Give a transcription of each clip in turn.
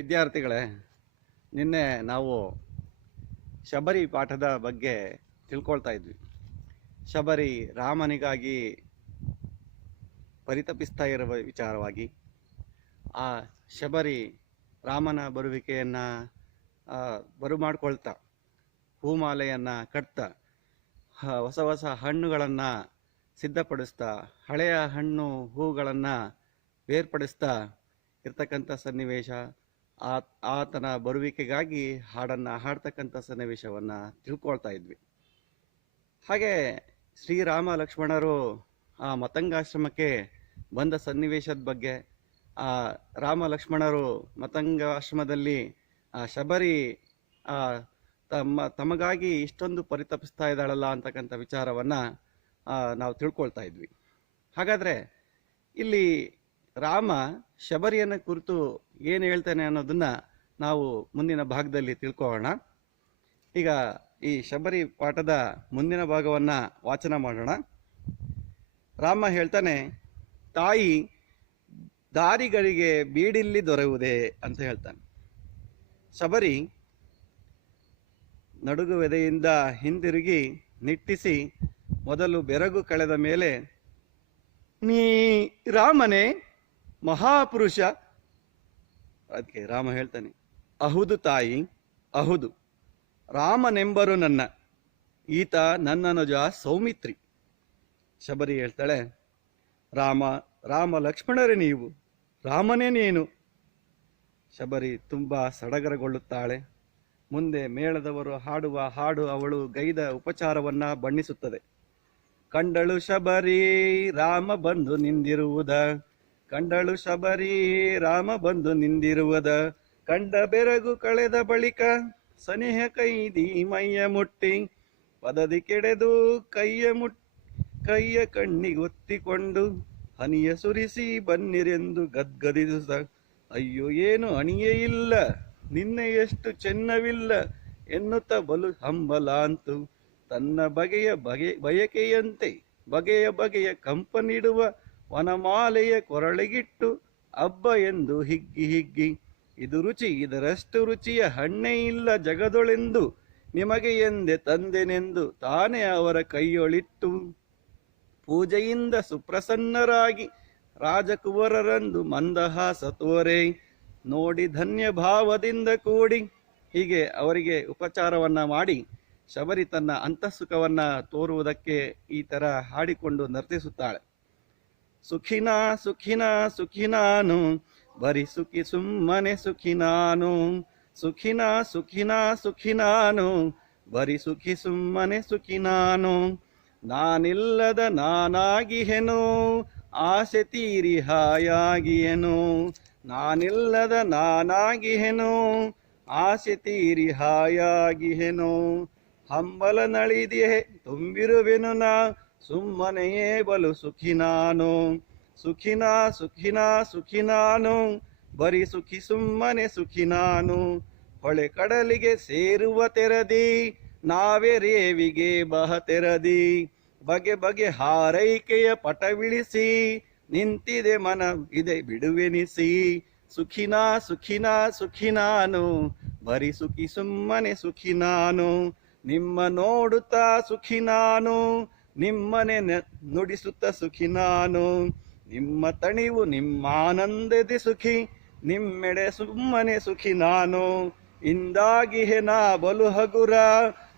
ವಿದ್ಯಾರ್ಥಿಗಳೇ, ನಿನ್ನೆ ನಾವು ಶಬರಿ ಪಾಠದ ಬಗ್ಗೆ ತಿಳ್ಕೊಳ್ತಾ ಇದ್ವಿ. ಶಬರಿ ರಾಮನಿಗಾಗಿ ಪರಿತಪಿಸ್ತಾ ಇರುವ ವಿಚಾರವಾಗಿ, ಆ ಶಬರಿ ರಾಮನ ಬರುವಿಕೆಯನ್ನು ಬರುಮಾಡ್ಕೊಳ್ತಾ ಹೂಮಾಲೆಯನ್ನು ಕಟ್ತಾ ಹೊಸ ಹೊಸ ಹಣ್ಣುಗಳನ್ನು ಸಿದ್ಧಪಡಿಸ್ತಾ ಹಳೆಯ ಹಣ್ಣು ಹೂಗಳನ್ನು ಬೇರ್ಪಡಿಸ್ತಾ ಇರ್ತಕ್ಕಂಥ ಸನ್ನಿವೇಶ, ಆತನ ಬರುವಿಕೆಗಾಗಿ ಹಾಡನ್ನು ಹಾಡ್ತಕ್ಕಂಥ ಸನ್ನಿವೇಶವನ್ನು ತಿಳ್ಕೊಳ್ತಾ ಇದ್ವಿ. ಹಾಗೆ ಶ್ರೀರಾಮ ಲಕ್ಷ್ಮಣರು ಆ ಮತಂಗಾಶ್ರಮಕ್ಕೆ ಬಂದ ಸನ್ನಿವೇಶದ ಬಗ್ಗೆ, ಆ ರಾಮ ಲಕ್ಷ್ಮಣರು ಮತಂಗಾಶ್ರಮದಲ್ಲಿ ಶಬರಿ ತಮಗಾಗಿ ಇಷ್ಟೊಂದು ಪರಿತಪಿಸ್ತಾ ಇದ್ದಾಳಲ್ಲ ಅಂತಕ್ಕಂಥ ವಿಚಾರವನ್ನು ನಾವು ತಿಳ್ಕೊಳ್ತಾ ಇದ್ವಿ. ಹಾಗಾದರೆ ಇಲ್ಲಿ ರಾಮ ಶಬರಿಯನ್ನು ಕುರಿತು ಏನು ಹೇಳ್ತಾನೆ ಅನ್ನೋದನ್ನು ನಾವು ಮುಂದಿನ ಭಾಗದಲ್ಲಿ ತಿಳ್ಕೊಳ್ಳೋಣ. ಈಗ ಈ ಶಬರಿ ಪಾಠದ ಮುಂದಿನ ಭಾಗವನ್ನು ವಾಚನ ಮಾಡೋಣ. ರಾಮ ಹೇಳ್ತಾನೆ, ತಾಯಿ ದಾರಿಗಳಿಗೆ ಬೀಡಿಲ್ಲಿ ದೊರೆಯುವುದೇ ಅಂತ ಹೇಳ್ತಾನೆ. ಶಬರಿ ನಡುಗುವೆದೆಯಿಂದ ಹಿಂದಿರುಗಿ ನಿಟ್ಟಿಸಿ ಮೊದಲು ಬೆರಗು ಕಳೆದ ಮೇಲೆ, ನೀ ರಾಮನೇ ಮಹಾಪುರುಷ? ಅದಕ್ಕೆ ರಾಮ ಹೇಳ್ತಾನೆ, ಅಹುದು ತಾಯಿ, ಅಹುದು. ರಾಮನೆಂಬರು ನನ್ನ, ಈತ ನನ್ನನುಜ ಸೌಮಿತ್ರಿ. ಶಬರಿ ಹೇಳ್ತಾಳೆ, ರಾಮ ಲಕ್ಷ್ಮಣರೇ ನೀವು, ರಾಮನೇ ನೀನು. ಶಬರಿ ತುಂಬ ಸಡಗರಗೊಳ್ಳುತ್ತಾಳೆ. ಮುಂದೆ ಮೇಳದವರು ಹಾಡುವ ಹಾಡು ಅವಳು ಗೈದ ಉಪಚಾರವನ್ನ ಬಣ್ಣಿಸುತ್ತದೆ. ಕಂಡಳು ಶಬರಿ ರಾಮ ಬಂದು ನಿಂದಿರುವುದ, ಕಂಡಳು ಶಬರಿ ರಾಮ ಬಂದು ನಿಂದಿರುವುದ, ಕಂಡ ಬೆರಗು ಕಳೆದ ಬಳಿಕ ಸನಿಹ ಕೈದಿ ಮೈಯ ಮುಟ್ಟಿ, ಪದದಿ ಕೆಡೆದು ಕೈಯ ಕಣ್ಣಿಗೊತ್ತಿಕೊಂಡು ಹನಿಯ ಸುರಿಸಿ ಬನ್ನಿರೆಂದು ಗದ್ಗದಿಸ, ಅಯ್ಯೋ ಏನು ಅಣಿಯೇ ಇಲ್ಲ, ನಿನ್ನೆ ಎಷ್ಟು ಚೆನ್ನವಿಲ್ಲ ಎನ್ನುತ್ತ ಬಲು ಹಂಬಲ ಅಂತು, ತನ್ನ ಬಯಕೆಯಂತೆ ಬಗೆಯ ಬಗೆಯ ಕಂಪನಿಡುವ ವನಮಾಲೆಯ ಕೊರಳಿಗಿಟ್ಟು ಅಬ್ಬ ಎಂದು ಹಿಗ್ಗಿ ಹಿಗ್ಗಿ, ಇದು ರುಚಿ ಇದರಷ್ಟು ರುಚಿಯ ಹಣ್ಣೇ ಇಲ್ಲ ಜಗದೊಳೆಂದು ನಿಮಗೆ ಎಂದೆ ತಂದೆನೆಂದು ತಾನೇ ಅವರ ಕೈಯೊಳಿಟ್ಟು, ಪೂಜೆಯಿಂದ ಸುಪ್ರಸನ್ನರಾಗಿ ರಾಜಕುವರರಂದು ಮಂದಹಾಸ ತೋರೆ ನೋಡಿ ಧನ್ಯ ಭಾವದಿಂದ ಕೂಡಿ, ಹೀಗೆ ಅವರಿಗೆ ಉಪಚಾರವನ್ನ ಮಾಡಿ ಶಬರಿ ತನ್ನ ಅಂತಃಸುಖವನ್ನ ತೋರುವುದಕ್ಕೆ ಈ ತರ ಹಾಡಿಕೊಂಡು ನರ್ತಿಸುತ್ತಾಳೆ. ಸುಖಿನಾ ಸುಖಿನಾ ಸುಖಿನಾನು, ಬರಿ ಸುಖಿ ಸುಮ್ಮನೆ ಸುಖಿನಾನು, ಸುಖಿನಾ ಸುಖಿನಾ ಸುಖಿನಾನು, ಬರಿ ಸುಖಿ ಸುಮ್ಮನೆ ಸುಖಿನಾನು, ನಾನಿಲ್ಲದ ನಾನಾಗಿಹೆನು ಆಸೆ ತೀರಿ ಹಾಯಾಗಿಯೆನು, ನಾನಿಲ್ಲದ ನಾನಾಗಿಹೆನು ಆಸೆ ತೀರಿ ಹಾಯಾಗಿಹೆನು, ಹಂಬಲ ನಳಿದಿಯೇ ತುಂಬಿರುವೆನು ನಾ ಸುಮ್ಮನೆಯೇ ಬಲು ಸುಖಿ ನಾನು, ಸುಖಿನಾ ಸುಖಿನಾ ಸುಖಿನಾನು, ಬರಿ ಸುಖಿ ಸುಮ್ಮನೆ ಸುಖಿ ನಾನು, ಹೊಳೆ ಕಡಲಿಗೆ ಸೇರುವ ತೆರದಿ ನಾವೇ ರೇವಿಗೆ ಬಹ ತೆರದಿ, ಬಗೆ ಬಗೆ ಹಾರೈಕೆಯ ಪಟವಿಳಿಸಿ ನಿಂತಿದೆ ಮನ ಇದೆ ಬಿಡುವೆನಿಸಿ, ಸುಖಿನಾ ಸುಖಿನಾ ಸುಖಿನಾನು, ಬರಿ ಸುಖಿ ಸುಮ್ಮನೆ ಸುಖಿ ನಾನು, ನಿಮ್ಮ ನೋಡುತ್ತಾ ಸುಖಿ ನಾನು, ನಿಮ್ಮನೆ ನುಡಿಸುತ್ತ ಸುಖಿ ನಾನು, ನಿಮ್ಮ ತಣಿವು ನಿಮ್ಮಾನಂದದೆ ಸುಖಿ, ನಿಮ್ಮೆಡೆ ಸುಮ್ಮನೆ ಸುಖಿ ನಾನು, ಇಂದಾಗಿ ಹೆನಾ ಬಲು ಹಗುರ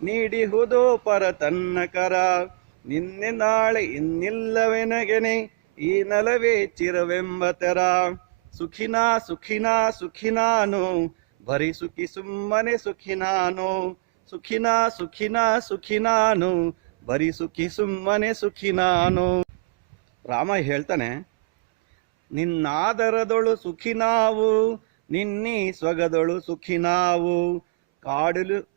ನೀಡಿಹುದೋ ಪರ ತನ್ನ ಕರ, ನಿನ್ನೆ ನಾಳೆ ಇನ್ನಿಲ್ಲವೆನಗೆನೆ ಈ ನಲವೇ ಚಿರವೆಂಬ ತೆರ, ಸುಖಿನಾ ಸುಖಿನಾ ಸುಖಿನಾನು, ಬರಿ ಸುಖಿ ಸುಮ್ಮನೆ ಸುಖಿ ನಾನು, ಸುಖಿನಾ ಸುಖಿನಾ ಸುಖಿನಾನು, ಬರಿ ಸುಖಿ ಸುಮ್ಮನೆ ಸುಖಿ ನಾನು. ರಾಮ ಹೇಳ್ತಾನೆ, ನಿನ್ನಾದರದೊಳು ಸುಖಿ ನಾವು, ನಿನ್ನೀ ಸ್ವಗದೊಳು ಸುಖಿ ನಾವು,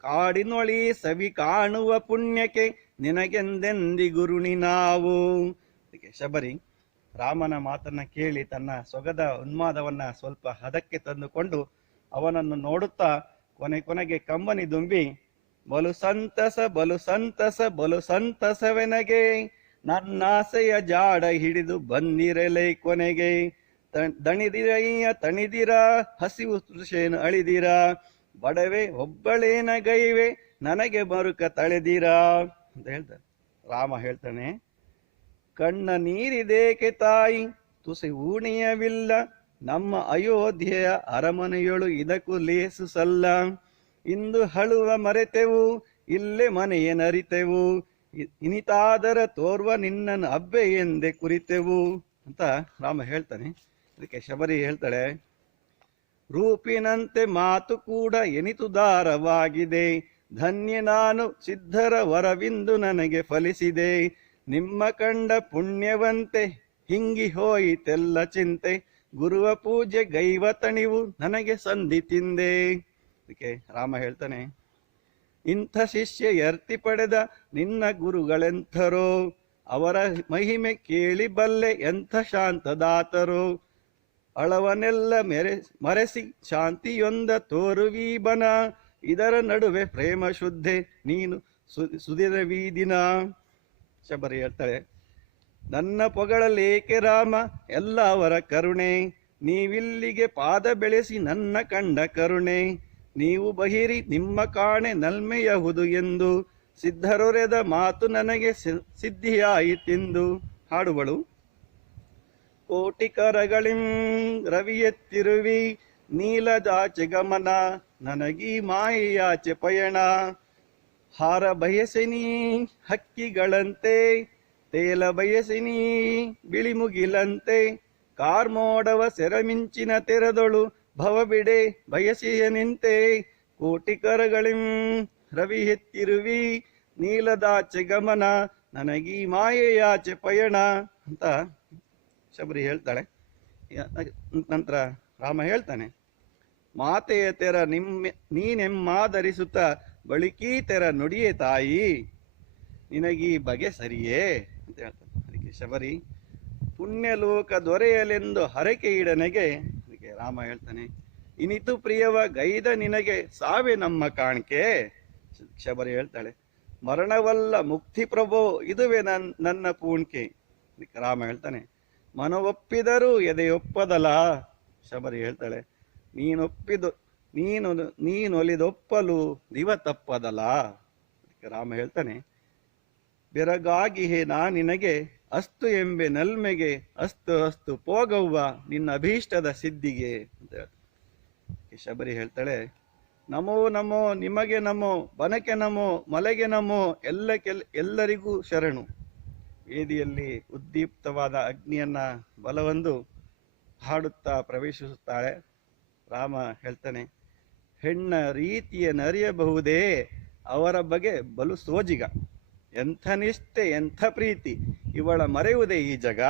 ಕಾಡಿನೊಳಿ ಸವಿ ಕಾಣುವ ಪುಣ್ಯಕ್ಕೆ ನಿನಗೆಂದೆಂದಿ ಗುರುಣಿ ನಾವು. ಶಬರಿ ರಾಮನ ಮಾತನ್ನ ಕೇಳಿ ತನ್ನ ಸೊಗದ ಉನ್ಮಾದವನ್ನ ಸ್ವಲ್ಪ ಹದಕ್ಕೆ ತಂದುಕೊಂಡು ಅವನನ್ನು ನೋಡುತ್ತಾ ಕೊನೆಗೆ ಕಂಬನಿ ದುಂಬಿ, ಬಲು ಸಂತಸ ಬಲು ಸಂತಸ ಬಲು ಸಂತಸವೆನಗೆ, ನನ್ನಾಸೆಯ ಜಾಡ ಹಿಡಿದು ಬಂದಿರಲೈ ಕೊನೆಗೆ, ದಣಿದಿರಯ್ಯ ತಣಿದಿರ, ಹಸಿವು ತೃಷೇನು ಅಳಿದಿರ, ಬಡವೆ ಒಬ್ಬಳೇನ ಗೈವೆ ನನಗೆ ಮರುಕ ತಳೆದಿರ ಅಂತ ಹೇಳ್ತಾರೆ. ರಾಮ ಹೇಳ್ತಾನೆ, ಕಣ್ಣ ನೀರಿದೇಕೆ ತಾಯಿ ತುಸಿ ಊಣಿಯವಿಲ್ಲ, ನಮ್ಮ ಅಯೋಧ್ಯೆಯ ಅರಮನೆಯೊಳು ಇದಕ್ಕೂ ಲೇಸು ಸಲ್ಲ, ಇಂದು ಹಳುವ ಮರೆತೆವು ಇಲ್ಲೇ ಮನೆಯ ನರಿತೆವು, ಇನಿತಾದರ ತೋರ್ವ ನಿನ್ನನ್ನು ಅಬ್ಬೆ ಎಂದೆ ಕುರಿತೆವು ಅಂತ ರಾಮ ಹೇಳ್ತಾನೆ. ಅದಕ್ಕೆ ಶಬರಿ ಹೇಳ್ತಾಳೆ, ರೂಪಿನಂತೆ ಮಾತು ಕೂಡ ಎನಿತುದಾರವಾಗಿದೆ, ಧನ್ಯ ನಾನು ಸಿದ್ಧರ ವರವಿಂದು ನನಗೆ ಫಲಿಸಿದೆ, ನಿಮ್ಮ ಕಂಡ ಪುಣ್ಯವಂತೆ ಹಿಂಗಿ ಹೋಯಿತೆಲ್ಲ ಚಿಂತೆ, ಗುರುವ ಪೂಜೆ ಗೈವ ತಣಿವು ನನಗೆ ಸಂಧಿ ತಿಂದೆ. ಅದಕ್ಕೆ ರಾಮ ಹೇಳ್ತಾನೆ, ಇಂಥ ಶಿಷ್ಯ ಎರ್ತಿ ಪಡೆದ ನಿನ್ನ ಗುರುಗಳೆಂಥರೋ, ಅವರ ಮಹಿಮೆ ಕೇಳಿ ಬಲ್ಲೆ ಎಂಥ ಶಾಂತದಾತರೋ, ಅಳವನೆಲ್ಲ ಮರೆಸಿ ಶಾಂತಿಯೊಂದ ತೋರುವೀಬನ, ಇದರ ನಡುವೆ ಪ್ರೇಮ ಶುದ್ಧೆ ನೀನು ಸುದಿರವೀದಿನ. ಶಬರಿ ಹೇಳ್ತಾಳೆ, ನನ್ನ ಪೊಗಳಲೇಕೆ ರಾಮ ಎಲ್ಲ ಅವರ ಕರುಣೆ, ನೀವಿಲ್ಲಿಗೆ ಪಾದ ಬೆಳೆಸಿ ನನ್ನ ಕಂಡ ಕರುಣೆ, ನೀವು ಬಹಿರಿ ನಿಮ್ಮ ಕಾಣೆ ನಲ್ಮೆಯಹುದು ಎಂದು, ಸಿದ್ಧರೊರೆದ ಮಾತು ನನಗೆ ಸಿದ್ಧಿಯಾಯಿತೆಂದು. ಹಾಡುಗಳು. ಕೋಟಿ ಕರಗಳಿಂ ರವಿಯೆತ್ತಿರುವಿ, ನೀಲದಾಚೆ ಗಮನ ನನಗೀ ಮಾಯೆಯಾಚೆ ಪಯಣ, ಹಾರ ಬಯಸಿನಿ ಹಕ್ಕಿಗಳಂತೆ ತೇಲ ಬಯಸಿನಿ ಬಿಳಿಮುಗಿಲಂತೆ, ಕಾರ್ಮೋಡವ ಸೆರಮಿಂಚಿನ ತೆರದೊಳು ಭವಬಿಡೆ ಬಯಸಿಯ ನಿಂತೆ, ಕೋಟಿ ಕರಗಳಿಂ ರವಿ ಎತ್ತಿರುವಿ ನೀಲದಾಚೆ ಗಮನ ನನಗೀ ಮಾಯೆಯಾಚೆ ಪಯಣ ಅಂತ ಶಬರಿ ಹೇಳ್ತಾಳೆ. ನಂತರ ರಾಮ ಹೇಳ್ತಾನೆ, ಮಾತೆಯ ತೆರ ನೀನೆಮ್ಮಾದರಿಸುತ್ತ ಬಳಿಕೀ ತೆರ ನುಡಿಯೇ ತಾಯಿ, ನಿನಗೀ ಬಗೆ ಸರಿಯೇ ಅಂತ ಹೇಳ್ತಾನೆ. ಅದಕ್ಕೆ ಶಬರಿ, ಪುಣ್ಯಲೋಕ ದೊರೆಯಲೆಂದು ಹರಕೆ ಇಡನೆಗೆ. ಅದಕ್ಕೆ ರಾಮ ಹೇಳ್ತಾನೆ, ಇನಿತು ಪ್ರಿಯವ ಗೈದ ನಿನಗೆ ಸಾವೆ ನಮ್ಮ ಕಾಣಿಕೆ. ಶಬರಿ ಹೇಳ್ತಾಳೆ, ಮರಣವಲ್ಲ ಮುಕ್ತಿ ಪ್ರಭೋ ಇದುವೆ ನನ್ನ ಪೂಣ್ಕೆ. ಅದಕ್ಕೆ ರಾಮ ಹೇಳ್ತಾನೆ, ಮನವೊಪ್ಪಿದರೂ ಎದೆಯೊಪ್ಪದಲ್ಲ. ಶಬರಿ ಹೇಳ್ತಾಳೆ, ನೀನೊಲಿದೊಪ್ಪಲು ದಿವ ತಪ್ಪದಲ್ಲ. ಅದಕ್ಕೆ ರಾಮ ಹೇಳ್ತಾನೆ, ಬೆರಗಾಗಿಹೆ ನಾ ನಿನಗೆ ಅಸ್ತು ಎಂಬೆ ನಲ್ಮೆಗೆ, ಅಸ್ತು ಅಸ್ತು ಪೋಗವ್ವ ನಿನ್ನ ಅಭೀಷ್ಟದ ಸಿದ್ಧಿಗೆ ಅಂತ ಹೇಳ್ತಾಳೆ. ಶಬರಿ ಹೇಳ್ತಾಳೆ, ನಮೋ ನಮೋ ನಿಮಗೆ ನಮೋ, ಬನಕೆ ನಮೋ ಮಲೆಗೆ ನಮೋ, ಎಲ್ಲರಿಗೂ ಶರಣು. ವೇದಿಯಲ್ಲಿ ಉದ್ದೀಪ್ತವಾದ ಅಗ್ನಿಯನ್ನ ಬಲವೊಂದು ಹಾಡುತ್ತಾ ಪ್ರವೇಶಿಸುತ್ತಾಳೆ. ರಾಮ ಹೇಳ್ತಾನೆ, ಹೆಣ್ಣ ರೀತಿಯ ನರಿಯಬಹುದೇ ಅವರ ಬಗೆ ಬಲು ಸೋಜಿಗ, ಎಂಥ ನಿಷ್ಠೆ ಎಂಥ ಪ್ರೀತಿ ಇವಳ ಮರೆಯುವುದೇ ಈ ಜಗ.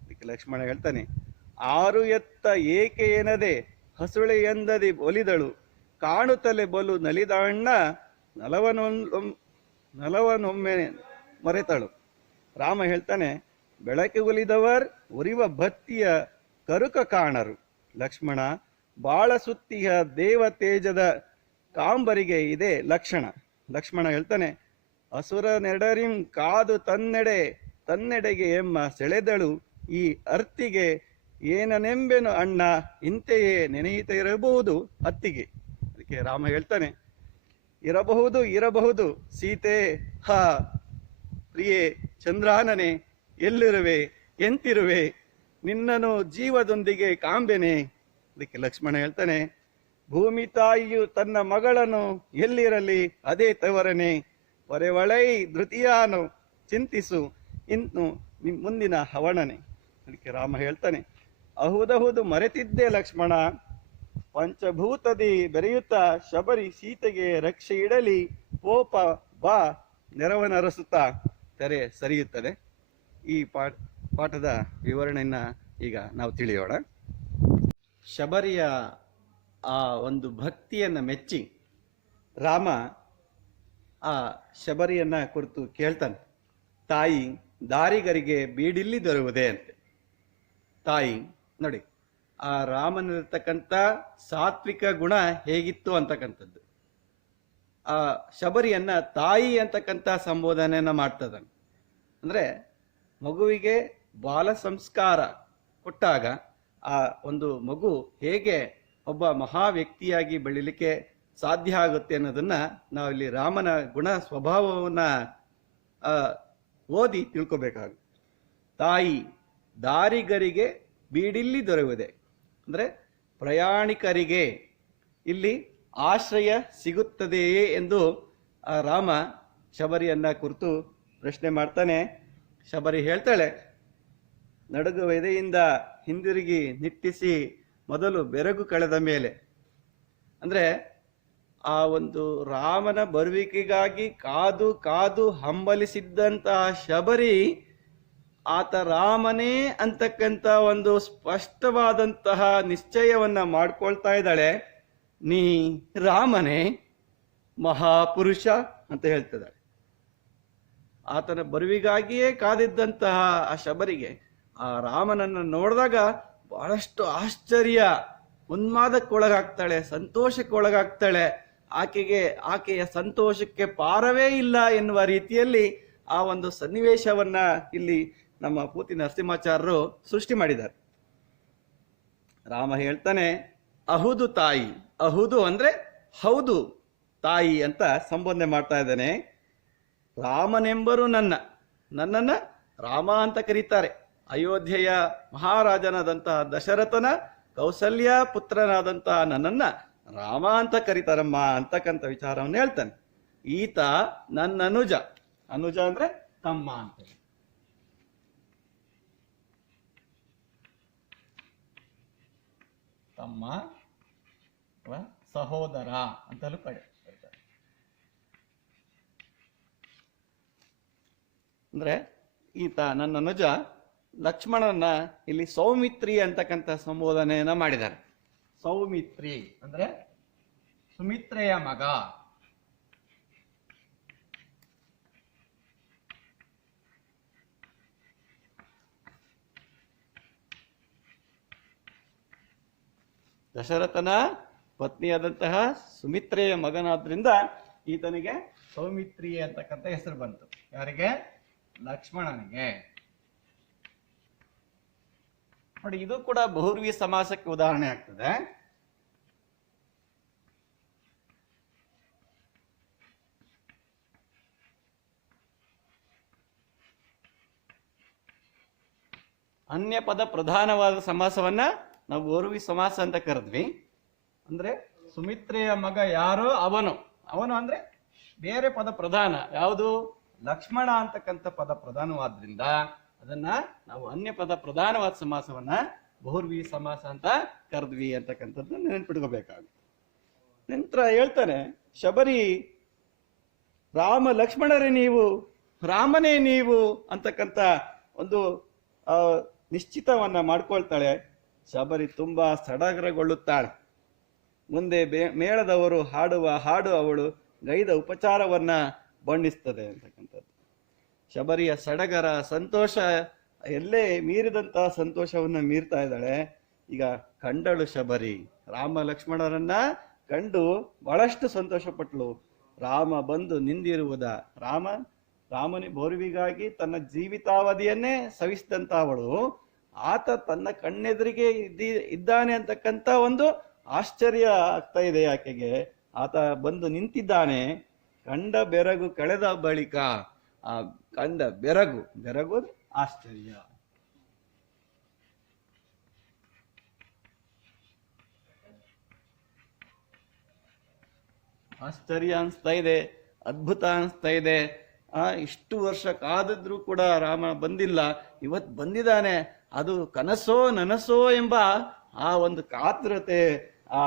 ಅದಕ್ಕೆ ಲಕ್ಷ್ಮಣ ಹೇಳ್ತಾನೆ, ಆರು ಎತ್ತ ಏಕೆ ಎನದೆ ಹಸುಳೆ ಎಂದದಿ ಒಲಿದಳು, ಕಾಣುತ್ತಲೆ ಬಲು ನಲಿದಾಣ್ಣ ನಲವನೊಮ್ಮೆ ಮರೆತಳು. ರಾಮ ಹೇಳ್ತಾನೆ, ಬೆಳಕೆ ಒಲಿದವರ್ ಉರಿವ ಬತ್ತಿಯ ಕರುಕ ಕಾಣರು. ಲಕ್ಷ್ಮಣ, ಬಾಳ ಸುತ್ತಿಯ ದೇವ ತೇಜದ ಕಾಂಬರಿಗೆ ಇದೆ ಲಕ್ಷಣ. ಲಕ್ಷ್ಮಣ ಹೇಳ್ತಾನೆ, ಅಸುರ ನೆಡರಿಂ ಕಾದು ತನ್ನೆಡೆಗೆ ಎಮ್ಮ ಸೆಳೆದಳು, ಈ ಅರ್ತಿಗೆ ಏನನೆಂಬೆನು ಅಣ್ಣ, ಇಂತೆಯೇ ನೆನೆಯುತ್ತಿರಬಹುದು ಅತ್ತಿಗೆ. ಅದಕ್ಕೆ ರಾಮ ಹೇಳ್ತಾನೆ, ಇರಬಹುದು ಸೀತೆ, ಹಾ ಪ್ರಿಯೆ ಚಂದ್ರಾನನೆ, ಎಲ್ಲಿರುವೆ ಎಂತಿರುವೆ, ನಿನ್ನನು ಜೀವದೊಂದಿಗೆ ಕಾಂಬೆನೆ. ಅದಕ್ಕೆ ಲಕ್ಷ್ಮಣ ಹೇಳ್ತಾನೆ, ಭೂಮಿ ತಾಯಿಯು ತನ್ನ ಮಗಳನ್ನು ಎಲ್ಲಿರಲಿ ಅದೇ ತವರನೆ, ಪೊರೆವಳೈ ಧೃತಿಯಾನು ಚಿಂತಿಸು ಇನ್ನು ಮುಂದಿನ ಹವಣನೆ. ಅದಕ್ಕೆ ರಾಮ ಹೇಳ್ತಾನೆ, ಅಹುದಹುದು ಮರೆತಿದ್ದೆ ಲಕ್ಷ್ಮಣ, ಪಂಚಭೂತದಿ ಬೆರೆಯುತ್ತಾ ಶಬರಿ ಸೀತೆಗೆ ರಕ್ಷೆ ಇಡಲಿ, ಪೋಪ ಬಾ ನೆರವನರಸುತ್ತಾ ತೆರೆ ಸರಿಯುತ್ತದೆ. ಈ ಪಾಠದ ವಿವರಣೆಯನ್ನ ಈಗ ನಾವು ತಿಳಿಯೋಣ. ಶಬರಿಯ ಆ ಒಂದು ಭಕ್ತಿಯನ್ನ ಮೆಚ್ಚಿ ರಾಮ ಆ ಶಬರಿಯನ್ನ ಕುರಿತು ಕೇಳ್ತಾನೆ, ತಾಯಿ ದಾರಿಗರಿಗೆ ಬೀಡಿಲ್ಲಿ ದೊರೆಯುವುದೇ ಅಂತೆ. ತಾಯಿ ನೋಡಿ, ಆ ರಾಮನಿರ್ತಕ್ಕಂಥ ಸಾತ್ವಿಕ ಗುಣ ಹೇಗಿತ್ತು ಅಂತಕ್ಕಂಥದ್ದು. ಆ ಶಬರಿಯನ್ನ ತಾಯಿ ಅಂತಕ್ಕಂಥ ಸಂಬೋಧನೆಯನ್ನ ಮಾಡ್ತದಾನೆ. ಅಂದ್ರೆ ಮಗುವಿಗೆ ಬಾಲ ಸಂಸ್ಕಾರ ಕೊಟ್ಟಾಗ ಆ ಒಂದು ಮಗು ಹೇಗೆ ಒಬ್ಬ ಮಹಾ ವ್ಯಕ್ತಿಯಾಗಿ ಬೆಳಿಲಿಕ್ಕೆ ಸಾಧ್ಯ ಆಗುತ್ತೆ ಅನ್ನೋದನ್ನ ನಾವಿಲ್ಲಿ ರಾಮನ ಗುಣ ಸ್ವಭಾವವನ್ನ ಓದಿ ತಿಳ್ಕೊಬೇಕಾಗುತ್ತೆ. ತಾಯಿ ದಾರಿಗರಿಗೆ ಬೀಡಿಲ್ಲಿ ದೊರೆಯುವುದೇ, ಅಂದ್ರೆ ಪ್ರಯಾಣಿಕರಿಗೆ ಇಲ್ಲಿ ಆಶ್ರಯ ಸಿಗುತ್ತದೆಯೇ ಎಂದು ಆ ರಾಮ ಶಬರಿಯನ್ನ ಕುರಿತು ಪ್ರಶ್ನೆ ಮಾಡ್ತಾನೆ. ಶಬರಿ ಹೇಳ್ತಾಳೆ, ನಡುಗುವ ಎದೆಯಿಂದ ಹಿಂದಿರುಗಿ ನಿಟ್ಟಿಸಿ ಮೊದಲು ಬೆರಗು ಕಳೆದ ಮೇಲೆ, ಅಂದ್ರೆ ಆ ಒಂದು ರಾಮನ ಬರುವಿಕೆಗಾಗಿ ಕಾದು ಕಾದು ಹಂಬಲಿಸಿದ್ದಂತಹ ಶಬರಿ ಆತ ರಾಮನೇ ಅಂತಕ್ಕಂಥ ಒಂದು ಸ್ಪಷ್ಟವಾದಂತಹ ನಿಶ್ಚಯವನ್ನ ಮಾಡ್ಕೊಳ್ತಾ ಇದ್ದಾಳೆ. ನೀ ರಾಮನೇ ಮಹಾಪುರುಷ ಅಂತ ಹೇಳ್ತಿದ್ದಾಳೆ. ಆತನ ಬರುವಿಗಾಗಿಯೇ ಕಾದಿದ್ದಂತಹ ಆ ಶಬರಿಗೆ ಆ ರಾಮನನ್ನ ನೋಡಿದಾಗ ಬಹಳಷ್ಟು ಆಶ್ಚರ್ಯ, ಉನ್ಮಾದಕ್ಕೊಳಗಾಗ್ತಾಳೆ, ಸಂತೋಷಕ್ಕೊಳಗಾಗ್ತಾಳೆ. ಆಕೆಯ ಸಂತೋಷಕ್ಕೆ ಪಾರವೇ ಇಲ್ಲ ಎನ್ನುವ ರೀತಿಯಲ್ಲಿ ಆ ಒಂದು ಸನ್ನಿವೇಶವನ್ನ ಇಲ್ಲಿ ನಮ್ಮ ಪೂತಿ ನರಸಿಂಹಾಚಾರ್ಯರು ಸೃಷ್ಟಿ ಮಾಡಿದ್ದಾರೆ. ರಾಮ ಹೇಳ್ತಾನೆ, ಅಹುದು ತಾಯಿ. ಅಹುದು ಅಂದ್ರೆ ಹೌದು ತಾಯಿ ಅಂತ ಸಂಬೋಧನೆ ಮಾಡ್ತಾ ಇದ್ದಾನೆ. ರಾಮನೆಂಬರು ನನ್ನನ್ನ ರಾಮ ಅಂತ ಕರೀತಾರೆ. ಅಯೋಧ್ಯೆಯ ಮಹಾರಾಜನಾದಂತಹ ದಶರಥನ ಕೌಸಲ್ಯ ಪುತ್ರನಾದಂತಹ ನನ್ನನ್ನ ರಾಮ ಅಂತ ಕರೀತಾರಮ್ಮ ಅಂತಕ್ಕಂಥ ವಿಚಾರವನ್ನು ಹೇಳ್ತಾನೆ. ಈತ ನನ್ನ ಅನುಜ. ಅನುಜ ಅಂದ್ರೆ ತಮ್ಮ ಅಂತ. ತಮ್ಮ ಸಹೋದರ ಅಂತಲೂ ಕಡೆ ಅಂದ್ರೆ ಈತ ನನ್ನ ಅನುಜ ಲಕ್ಷ್ಮಣನ ಇಲ್ಲಿ ಸೌಮಿತ್ರಿ ಅಂತಕ್ಕಂಥ ಸಂಬೋಧನೆಯನ್ನ ಮಾಡಿದ್ದಾರೆ. ಸೌಮಿತ್ರಿ ಅಂದ್ರೆ ಸುಮಿತ್ರೆಯ ಮಗ. ದಶರಥನ ಪತ್ನಿಯಾದಂತಹ ಸುಮಿತ್ರೆಯ ಮಗನಾದ್ರಿಂದ ಈತನಿಗೆ ಸೌಮಿತ್ರಿ ಅಂತಕ್ಕಂಥ ಹೆಸರು ಬಂತು. ಯಾರಿಗೆ? ಲಕ್ಷ್ಮಣನಿಗೆ. ನೋಡಿ, ಇದು ಕೂಡ ಬಹುರ್ವಿ ಸಮಾಸಕ್ಕೆ ಉದಾಹರಣೆ ಆಗ್ತದೆ. ಅನ್ಯ ಪದ ಪ್ರಧಾನವಾದ ಸಮಾಸವನ್ನ ನಾವು ಬಹುರ್ವಿ ಸಮಾಸ ಅಂತ ಕರೆದ್ವಿ. ಅಂದ್ರೆ ಸುಮಿತ್ರೆಯ ಮಗ ಯಾರೋ ಅವನು ಅಂದ್ರೆ ಬೇರೆ ಪದ ಪ್ರಧಾನ ಯಾವುದು? ಲಕ್ಷ್ಮಣ ಅಂತಕ್ಕಂಥ ಪದ ಪ್ರಧಾನವಾದ್ರಿಂದ ಅದನ್ನ ನಾವು ಅನ್ಯ ಪದ ಪ್ರಧಾನವಾದ ಸಮಾಸವನ್ನ ಬಹುರ್ವಿ ಸಮಾಸ ಅಂತ ಕರೆದ್ವಿ ಅಂತಕ್ಕಂಥದ್ದು ನೆನ್ಪಿಟ್ಕೋಬೇಕಾಗುತ್ತೆ. ನಂತರ ಹೇಳ್ತಾನೆ ಶಬರಿ, ರಾಮ ಲಕ್ಷ್ಮಣರೇ ನೀವು, ರಾಮನೇ ನೀವು ಅಂತಕ್ಕಂಥ ಒಂದು ನಿಶ್ಚಿತವನ್ನ ಮಾಡ್ಕೊಳ್ತಾಳೆ. ಶಬರಿ ತುಂಬಾ ಸಡಗರಗೊಳ್ಳುತ್ತಾಳೆ. ಮುಂದೆ ಮೇಳದವರು ಹಾಡುವ ಹಾಡು ಅವಳು ಗೈದ ಉಪಚಾರವನ್ನ ಬಣ್ಣಿಸ್ತದೆ ಅಂತಕ್ಕಂಥದ್ದು. ಶಬರಿಯ ಸಡಗರ, ಸಂತೋಷ ಎಲ್ಲೇ ಮೀರಿದಂತಹ ಸಂತೋಷವನ್ನ ಮೀರ್ತಾ ಇದ್ದಾಳೆ. ಈಗ ಕಂಡಳು ಶಬರಿ, ರಾಮ ಲಕ್ಷ್ಮಣರನ್ನ ಕಂಡು ಬಹಳಷ್ಟು ಸಂತೋಷ ಪಟ್ಲು. ರಾಮ ಬಂದು ನಿಂದಿರುವುದ, ರಾಮನ ಬಹುರ್ವಿಗಾಗಿ ತನ್ನ ಜೀವಿತಾವಧಿಯನ್ನೇ ಸವಿಸಿದಂತ ಅವಳು ಆತ ತನ್ನ ಕಣ್ಣೆದುರಿಗೆ ಇದ್ದಾನೆ ಅಂತಕ್ಕಂಥ ಒಂದು ಆಶ್ಚರ್ಯ ಆಗ್ತಾ ಇದೆ ಆಕೆಗೆ. ಆತ ಬಂದು ನಿಂತಿದ್ದಾನೆ. ಕಂಡ ಬೆರಗು ಕಳೆದ ಬಳಿಕ, ಆ ಕಂಡ ಬೆರಗು ಆಶ್ಚರ್ಯ. ಆಶ್ಚರ್ಯ ಅನ್ಸ್ತಾ ಇದೆ, ಅದ್ಭುತ ಅನ್ಸ್ತಾ ಇದೆ. ಇಷ್ಟು ವರ್ಷ ಕಾದಿದ್ರು ಕೂಡ ರಾಮ ಬಂದಿಲ್ಲ, ಇವತ್ ಬಂದಿದ್ದಾನೆ. ಅದು ಕನಸೋ ನನಸೋ ಎಂಬ ಆ ಒಂದು ಕಾತುರತೆ ಆ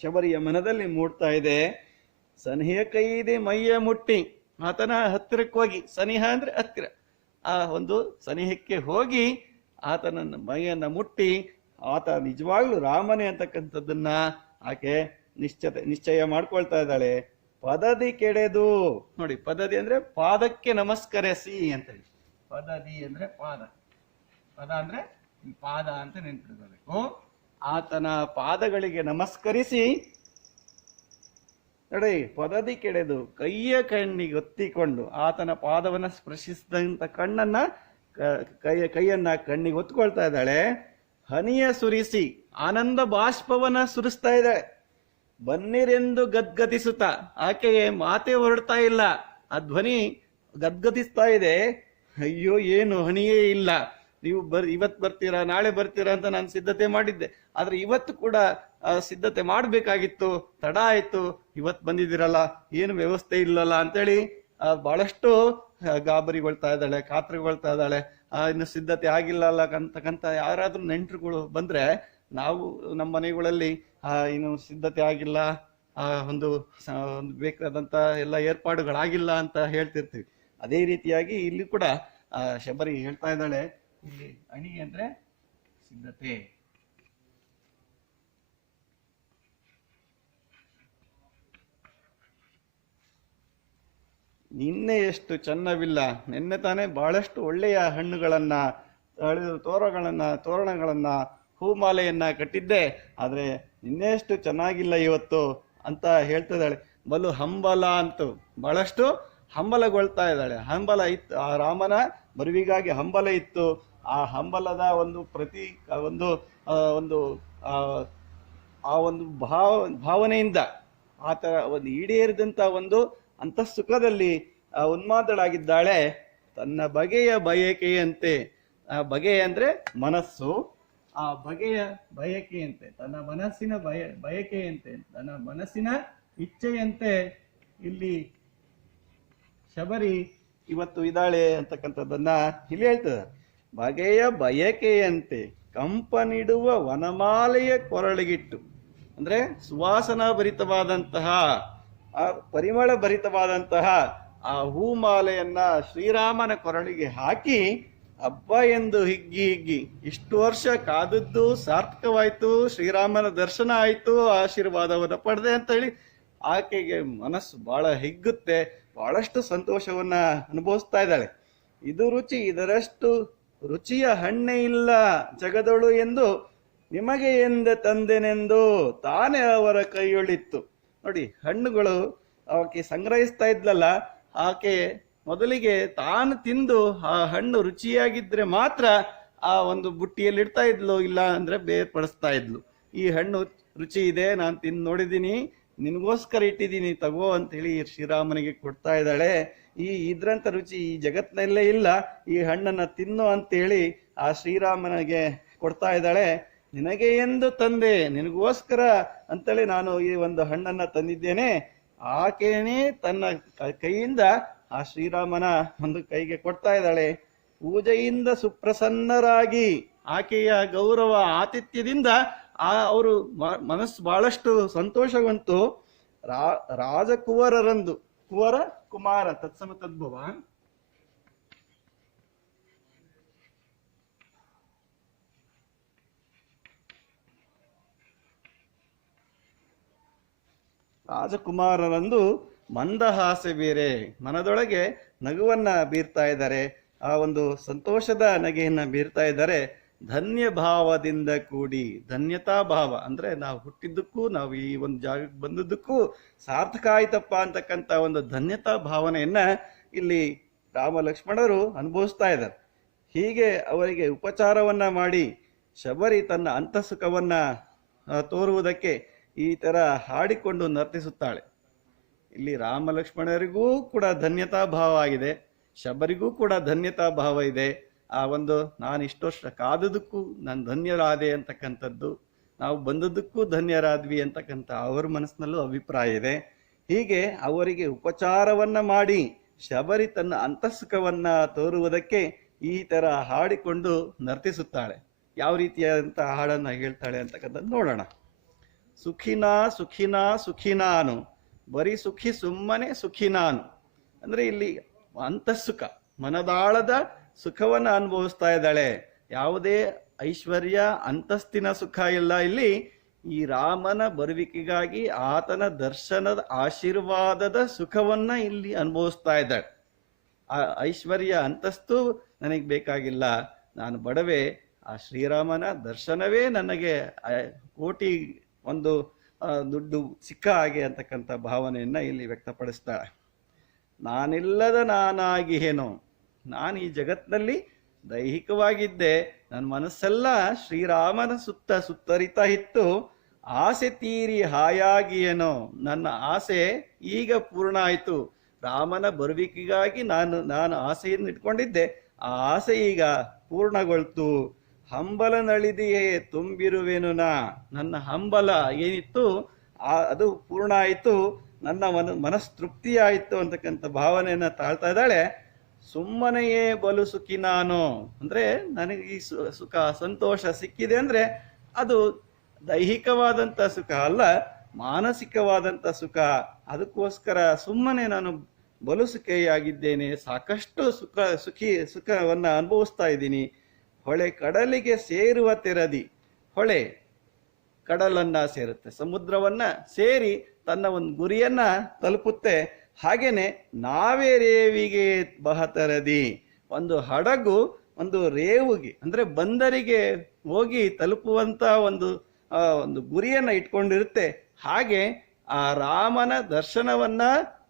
ಶಬರಿಯ ಮನದಲ್ಲಿ ಮೂಡ್ತಾ ಇದೆ. ಸನಿಹ ಕೈದೆ ಮೈಯ ಮುಟ್ಟಿ ಆತನ ಹತ್ತಿರಕ್ಕೆ ಹೋಗಿ, ಸನಿಹ ಅಂದ್ರೆ ಹತ್ತಿರ, ಆ ಒಂದು ಸನಿಹಕ್ಕೆ ಹೋಗಿ ಆತನ ಮೈಯನ್ನ ಮುಟ್ಟಿ ಆತ ನಿಜವಾಗ್ಲೂ ರಾಮನೇ ಅಂತಕ್ಕಂಥದ್ದನ್ನ ಆಕೆ ನಿಶ್ಚಯ ಮಾಡ್ಕೊಳ್ತಾ ಇದ್ದಾಳೆ. ಪದದಿ ಕೆಡೆದು, ನೋಡಿ ಪದದಿ ಅಂದ್ರೆ ಪಾದಕ್ಕೆ ನಮಸ್ಕರಿಸಿ ಅಂತ ಹೇಳಿ. ಪದದಿ ಅಂದ್ರೆ ಪಾದ ಅಂದ್ರೆ ಪಾದ ಅಂತ ನೆನ್ಪಿಡ್ಕೋಬೇಕು. ಆತನ ಪಾದಗಳಿಗೆ ನಮಸ್ಕರಿಸಿ, ನೋಡಿ ಪದದಿ ಕೆಡೆದು ಕೈಯ ಕಣ್ಣಿಗೆ ಒತ್ತಿಕೊಂಡು ಆತನ ಪಾದವನ್ನ ಸ್ಪರ್ಶಿಸಿದಂತ ಕೈಯನ್ನ ಕಣ್ಣಿಗೆ ಒತ್ಕೊಳ್ತಾ ಇದ್ದಾಳೆ. ಹನಿಯ ಸುರಿಸಿ ಆನಂದ ಬಾಷ್ಪವನ್ನ ಸುರಿಸ್ತಾ ಇದ್ದಾಳೆ. ಬನ್ನಿರೆಂದು ಗದ್ಗದಿಸುತ್ತಾ, ಆಕೆಗೆ ಮಾತೆ ಹೊರಡ್ತಾ ಇಲ್ಲ, ಆ ಧ್ವನಿ ಗದ್ಗದಿಸ್ತಾ ಇದೆ. ಅಯ್ಯೋ ಏನು ಹಣಿಯೇ ಇಲ್ಲ, ನೀವು ಇವತ್ತು ಬರ್ತೀರಾ ನಾಳೆ ಬರ್ತೀರಾ ಅಂತ ನಾನು ಸಿದ್ಧತೆ ಮಾಡಿದ್ದೆ, ಆದ್ರೆ ಇವತ್ತು ಕೂಡ ಸಿದ್ಧತೆ ಮಾಡಬೇಕಾಗಿತ್ತು, ತಡ ಆಯ್ತು, ಇವತ್ತು ಬಂದಿದ್ದೀರಲ್ಲ ಏನು ವ್ಯವಸ್ಥೆ ಇಲ್ಲಲ್ಲ ಅಂತೇಳಿ ಬಹಳಷ್ಟು ಗಾಬರಿಗೊಳ್ತಾ ಇದ್ದಾಳೆ, ಕಾತರಗೊಳ್ತಾ ಇದ್ದಾಳೆ. ಇನ್ನು ಸಿದ್ಧತೆ ಆಗಿಲ್ಲ ಅಲ್ಲ ಅಂತಕ್ಕಂಥ ಯಾರಾದ್ರೂ ನೆಂಟರುಗಳು ಬಂದ್ರೆ ನಾವು ನಮ್ಮ ಮನೆಗಳಲ್ಲಿ ಇನ್ನು ಸಿದ್ಧತೆ ಆಗಿಲ್ಲ, ಒಂದು ಬೇಕಾದಂತ ಎಲ್ಲ ಏರ್ಪಾಡುಗಳಾಗಿಲ್ಲ ಅಂತ ಹೇಳ್ತಿರ್ತೀವಿ. ಅದೇ ರೀತಿಯಾಗಿ ಇಲ್ಲಿ ಕೂಡ ಶಬರಿ ಹೇಳ್ತಾ ಇದ್ದಾಳೆ, ಇಲ್ಲಿ ಅಣಿ ಅಂದ್ರೆ ಸಿದ್ಧತೆ. ನಿನ್ನೆ ಎಷ್ಟು ಚೆನ್ನವಿಲ್ಲ, ನಿನ್ನೆ ತಾನೇ ಬಹಳಷ್ಟು ಒಳ್ಳೆಯ ಹಣ್ಣುಗಳನ್ನ ತೋರಣಗಳನ್ನ ಹೂಮಾಲೆಯನ್ನ ಕಟ್ಟಿದ್ದೆ, ಆದ್ರೆ ನಿನ್ನೆಷ್ಟು ಚೆನ್ನಾಗಿಲ್ಲ ಇವತ್ತು ಅಂತ ಹೇಳ್ತಿದ್ದಾಳೆ. ಬಲು ಹಂಬಲ ಅಂತು, ಬಹಳಷ್ಟು ಹಂಬಲಗೊಳ್ತಾ ಇದ್ದಾಳೆ. ಹಂಬಲ ಇತ್ತು, ಆ ರಾಮನ ಬರುವಿಗಾಗಿ ಹಂಬಲ ಇತ್ತು. ಆ ಹಂಬಲದ ಒಂದು ಒಂದು ಒಂದು ಆ ಒಂದು ಭಾವನೆಯಿಂದ ಆತರ ಒಂದು ಈಡೇರಿದಂತ ಒಂದು ಅಂತಃಸುಖದಲ್ಲಿ ಉನ್ಮಾದಳಾಗಿದ್ದಾಳೆ. ತನ್ನ ಬಗೆಯ ಬಯಕೆಯಂತೆ, ಆ ಬಗೆಯ ಅಂದ್ರೆ ಮನಸ್ಸು, ಆ ಬಗೆಯ ಬಯಕೆಯಂತೆ, ತನ್ನ ಮನಸ್ಸಿನ ಬಯಕೆಯಂತೆ, ತನ್ನ ಮನಸ್ಸಿನ ಇಚ್ಛೆಯಂತೆ ಇಲ್ಲಿ ಶಬರಿ ಇವತ್ತು ಇದ್ದಾಳೆ ಅಂತಕ್ಕಂಥದ್ದನ್ನ ಇಲ್ಲಿ ಹೇಳ್ತದೆ. ಬಗೆಯ ಬಯಕೆಯಂತೆ ಕಂಪನಿಡುವ ವನಮಾಲೆಯ ಕೊರಳಿಗಿಟ್ಟು, ಅಂದ್ರೆ ಸುವಾಸನಾ ಭರಿತವಾದಂತಹ ಆ ಪರಿಮಳ ಭರಿತವಾದಂತಹ ಆ ಹೂಮಾಲೆಯನ್ನ ಶ್ರೀರಾಮನ ಕೊರಳಿಗೆ ಹಾಕಿ ಹಬ್ಬ ಎಂದು ಹಿಗ್ಗಿ ಹಿಗ್ಗಿ ಇಷ್ಟು ವರ್ಷ ಕಾದದ್ದು ಸಾರ್ಥಕವಾಯ್ತು, ಶ್ರೀರಾಮನ ದರ್ಶನ ಆಯ್ತು, ಆಶೀರ್ವಾದವನ್ನ ಪಡೆದೆ ಅಂತ ಹೇಳಿ ಆಕೆಗೆ ಮನಸ್ಸು ಬಹಳ ಹಿಗ್ಗುತ್ತೆ, ಬಹಳಷ್ಟು ಸಂತೋಷವನ್ನ ಅನುಭವಿಸ್ತಾ ಇದ್ದಾಳೆ. ಇದು ರುಚಿ, ಇದರಷ್ಟು ರುಚಿಯ ಹಣ್ಣೆ ಇಲ್ಲ ಜಗದೊಳು ಎಂದು ನಿಮಗೆ ಎಂದೆ ತಂದೆನೆಂದು ತಾನೇ ಅವರ ಕೈಯೊಳಿತ್ತು. ನೋಡಿ, ಹಣ್ಣುಗಳು ಆಕೆ ಸಂಗ್ರಹಿಸ್ತಾ ಇದ್ಲಲ್ಲ, ಆಕೆ ಮೊದಲಿಗೆ ತಾನು ತಿಂದು ಆ ಹಣ್ಣು ರುಚಿಯಾಗಿದ್ರೆ ಮಾತ್ರ ಆ ಒಂದು ಬುಟ್ಟಿಯಲ್ಲಿ ಇಡ್ತಾ ಇದ್ಲು, ಇಲ್ಲ ಅಂದ್ರೆ ಬೇರ್ಪಡಿಸ್ತಾ ಇದ್ಲು. ಈ ಹಣ್ಣು ರುಚಿ ಇದೆ, ನಾನು ತಿಂದು ನೋಡಿದ್ದೀನಿ, ನಿನಗೋಸ್ಕರ ಇಟ್ಟಿದ್ದೀನಿ ತಗೋ ಅಂತ ಹೇಳಿ ಶ್ರೀರಾಮನಿಗೆ ಕೊಡ್ತಾ ಇದ್ದಾಳೆ. ಇದ್ರಂತ ರುಚಿ ಈ ಜಗತ್ತಿನಲ್ಲೇ ಇಲ್ಲ, ಈ ಹಣ್ಣನ್ನ ತಿನ್ನು ಅಂತೇಳಿ ಆ ಶ್ರೀರಾಮನಿಗೆ ಕೊಡ್ತಾ ಇದ್ದಾಳೆ. ನಿನಗೆ ಎಂದು ತಂದೆ, ನಿನಗೋಸ್ಕರ ಅಂತೇಳಿ ನಾನು ಈ ಒಂದು ಹಣ್ಣನ್ನ ತಂದಿದ್ದೇನೆ. ಆಕೆನೇ ತನ್ನ ಕೈಯಿಂದ ಆ ಶ್ರೀರಾಮನ ಒಂದು ಕೈಗೆ ಕೊಡ್ತಾ ಇದ್ದಾಳೆ. ಪೂಜೆಯಿಂದ ಸುಪ್ರಸನ್ನರಾಗಿ ಆಕೆಯ ಗೌರವ ಆತಿಥ್ಯದಿಂದ ಅವರು ಮನಸ್ಸು ಬಹಳಷ್ಟು ಸಂತೋಷವಂತು. ರಾಜಕುವರರಂದು, ಕುವರ ಕುಮಾರ ತತ್ಸಮ ತದ್ಭವ, ರಾಜಕುಮಾರರಂದು ಮಂದಹಾಸ್ಯ ಬೇರೆ, ಮನದೊಳಗೆ ನಗುವನ್ನ ಬೀರ್ತಾ ಇದ್ದಾರೆ, ಆ ಒಂದು ಸಂತೋಷದ ನಗೆಯನ್ನ ಬೀರ್ತಾ ಇದ್ದಾರೆ. ಧನ್ಯ ಭಾವದಿಂದ ಕೂಡಿ, ಧನ್ಯತಾ ಭಾವ ಅಂದ್ರೆ ನಾವು ಹುಟ್ಟಿದ್ದಕ್ಕೂ ನಾವು ಈ ಒಂದು ಜಾಗಕ್ಕೆ ಬಂದದ್ದಕ್ಕೂ ಸಾರ್ಥಕ ಆಯ್ತಪ್ಪ ಅಂತಕ್ಕಂಥ ಒಂದು ಧನ್ಯತಾ ಭಾವನೆಯನ್ನ ಇಲ್ಲಿ ರಾಮ ಲಕ್ಷ್ಮಣರು ಅನುಭವಿಸ್ತಾ ಇದ್ದಾರೆ. ಹೀಗೆ ಅವರಿಗೆ ಉಪಚಾರವನ್ನ ಮಾಡಿ ಶಬರಿ ತನ್ನ ಅಂತಃಸುಖವನ್ನ ತೋರುವುದಕ್ಕೆ ಈ ತರ ಹಾಡಿಕೊಂಡು ನರ್ತಿಸುತ್ತಾಳೆ. ಇಲ್ಲಿ ರಾಮ ಲಕ್ಷ್ಮಣರಿಗೂ ಕೂಡ ಧನ್ಯತಾ ಭಾವ ಆಗಿದೆ, ಶಬರಿಗೂ ಕೂಡ ಧನ್ಯತಾ ಭಾವ ಇದೆ. ಆ ಒಂದು ನಾನು ಇಷ್ಟು ವರ್ಷ ಕಾದದಕ್ಕೂ ನಾನು ಧನ್ಯರಾದೆ ಅಂತಕ್ಕಂಥದ್ದು, ನಾವು ಬಂದದ್ದಕ್ಕೂ ಧನ್ಯರಾದ್ವಿ ಅಂತಕ್ಕಂಥ ಅವರ ಮನಸ್ಸಿನಲ್ಲೂ ಅಭಿಪ್ರಾಯ ಇದೆ. ಹೀಗೆ ಅವರಿಗೆ ಉಪಚಾರವನ್ನ ಮಾಡಿ ಶಬರಿ ತನ್ನ ಅಂತಃಸುಖವನ್ನ ತೋರುವುದಕ್ಕೆ ಈ ತರ ಹಾಡಿಕೊಂಡು ನರ್ತಿಸುತ್ತಾಳೆ. ಯಾವ ರೀತಿಯಾದಂತ ಹಾಡನ್ನ ಹೇಳ್ತಾಳೆ ಅಂತಕ್ಕಂಥದ್ದು ನೋಡೋಣ. ಸುಖಿನಾ ಸುಖಿನಾ ಸುಖಿನಾನು, ಬರೀ ಸುಖಿ ಸುಮ್ಮನೆ ಸುಖಿ ನಾನು ಅಂದ್ರೆ ಇಲ್ಲಿ ಅಂತಃಸುಖ, ಮನದಾಳದ ಸುಖವನ್ನ ಅನುಭವಿಸ್ತಾ ಇದ್ದಾಳೆ. ಯಾವುದೇ ಐಶ್ವರ್ಯ ಅಂತಸ್ತಿನ ಸುಖ ಇಲ್ಲ. ಇಲ್ಲಿ ಈ ರಾಮನ ಬರುವಿಕೆಗಾಗಿ ಆತನ ದರ್ಶನದ ಆಶೀರ್ವಾದದ ಸುಖವನ್ನ ಇಲ್ಲಿ ಅನುಭವಿಸ್ತಾ ಇದ್ದಾಳೆ. ಆ ಐಶ್ವರ್ಯ ಅಂತಸ್ತು ನನಗೆ ಬೇಕಾಗಿಲ್ಲ, ನಾನು ಬಡವೆ, ಆ ಶ್ರೀರಾಮನ ದರ್ಶನವೇ ನನಗೆ ಕೋಟಿ ಒಂದು ದುಡ್ಡು ಸಿಕ್ಕ ಹಾಗೆ ಅಂತಕ್ಕಂಥ ಭಾವನೆಯನ್ನ ಇಲ್ಲಿ ವ್ಯಕ್ತಪಡಿಸ್ತಾಳೆ. ನಾನಿಲ್ಲದ ನಾನಾಗಿ ಏನೋ, ನಾನು ಈ ಜಗತ್ತಿನಲ್ಲಿ ದೈಹಿಕವಾಗಿದ್ದೆ, ನನ್ನ ಮನಸ್ಸೆಲ್ಲ ಶ್ರೀರಾಮನ ಸುತ್ತ ಸುತ್ತರಿತಾ ಇತ್ತು. ಆಸೆ ತೀರಿ ಹಾಯಾಗಿಯೇನೋ, ನನ್ನ ಆಸೆ ಈಗ ಪೂರ್ಣ ಆಯಿತು. ರಾಮನ ಬರುವಿಕೆಗಾಗಿ ನಾನು ಆಸೆಯನ್ನು ಇಟ್ಕೊಂಡಿದ್ದೆ, ಆ ಆಸೆ ಈಗ ಪೂರ್ಣಗೊಳ್ತು. ಹಂಬಲ ನಳಿದೆಯೇ ತುಂಬಿರುವೆನು ನನ್ನ ಹಂಬಲ ಏನಿತ್ತು ಅದು ಪೂರ್ಣ ಆಯಿತು, ನನ್ನ ಮನಸ್ತೃಪ್ತಿ ಆಯಿತು ಅಂತಕ್ಕಂಥ ಭಾವನೆಯನ್ನ ತಾಳ್ತಾ ಇದ್ದಾಳೆ. ಸುಮ್ಮನೆಯೇ ಬಲು ಸುಖಿ ನಾನು, ಅಂದ್ರೆ ನನಗೆ ಈ ಸುಖ ಸಂತೋಷ ಸಿಕ್ಕಿದೆ ಅಂದ್ರೆ ಅದು ದೈಹಿಕವಾದಂಥ ಸುಖ ಅಲ್ಲ, ಮಾನಸಿಕವಾದಂಥ ಸುಖ. ಅದಕ್ಕೋಸ್ಕರ ಸುಮ್ಮನೆ ನಾನು ಬಲು ಸುಖಿಯಾಗಿದ್ದೇನೆ, ಸಾಕಷ್ಟು ಸುಖವನ್ನ ಅನುಭವಿಸ್ತಾ ಇದ್ದೀನಿ. ಹೊಳೆ ಕಡಲಿಗೆ ಸೇರುವ ತೆರದಿ, ಹೊಳೆ ಕಡಲನ್ನ ಸೇರುತ್ತೆ, ಸಮುದ್ರವನ್ನ ಸೇರಿ ತನ್ನ ಒಂದು ಗುರಿಯನ್ನ ತಲುಪುತ್ತೆ. ಹಾಗೇನೆ ನಾವೇ ರೇವಿಗೆ ಬಹತರದಿ, ಒಂದು ಹಡಗು ಒಂದು ರೇವುಗೆ ಅಂದ್ರೆ ಬಂದರಿಗೆ ಹೋಗಿ ತಲುಪುವಂತ ಒಂದು ಗುರಿಯನ್ನ ಇಟ್ಕೊಂಡಿರುತ್ತೆ. ಹಾಗೆ ಆ ರಾಮನ ದರ್ಶನವನ್ನ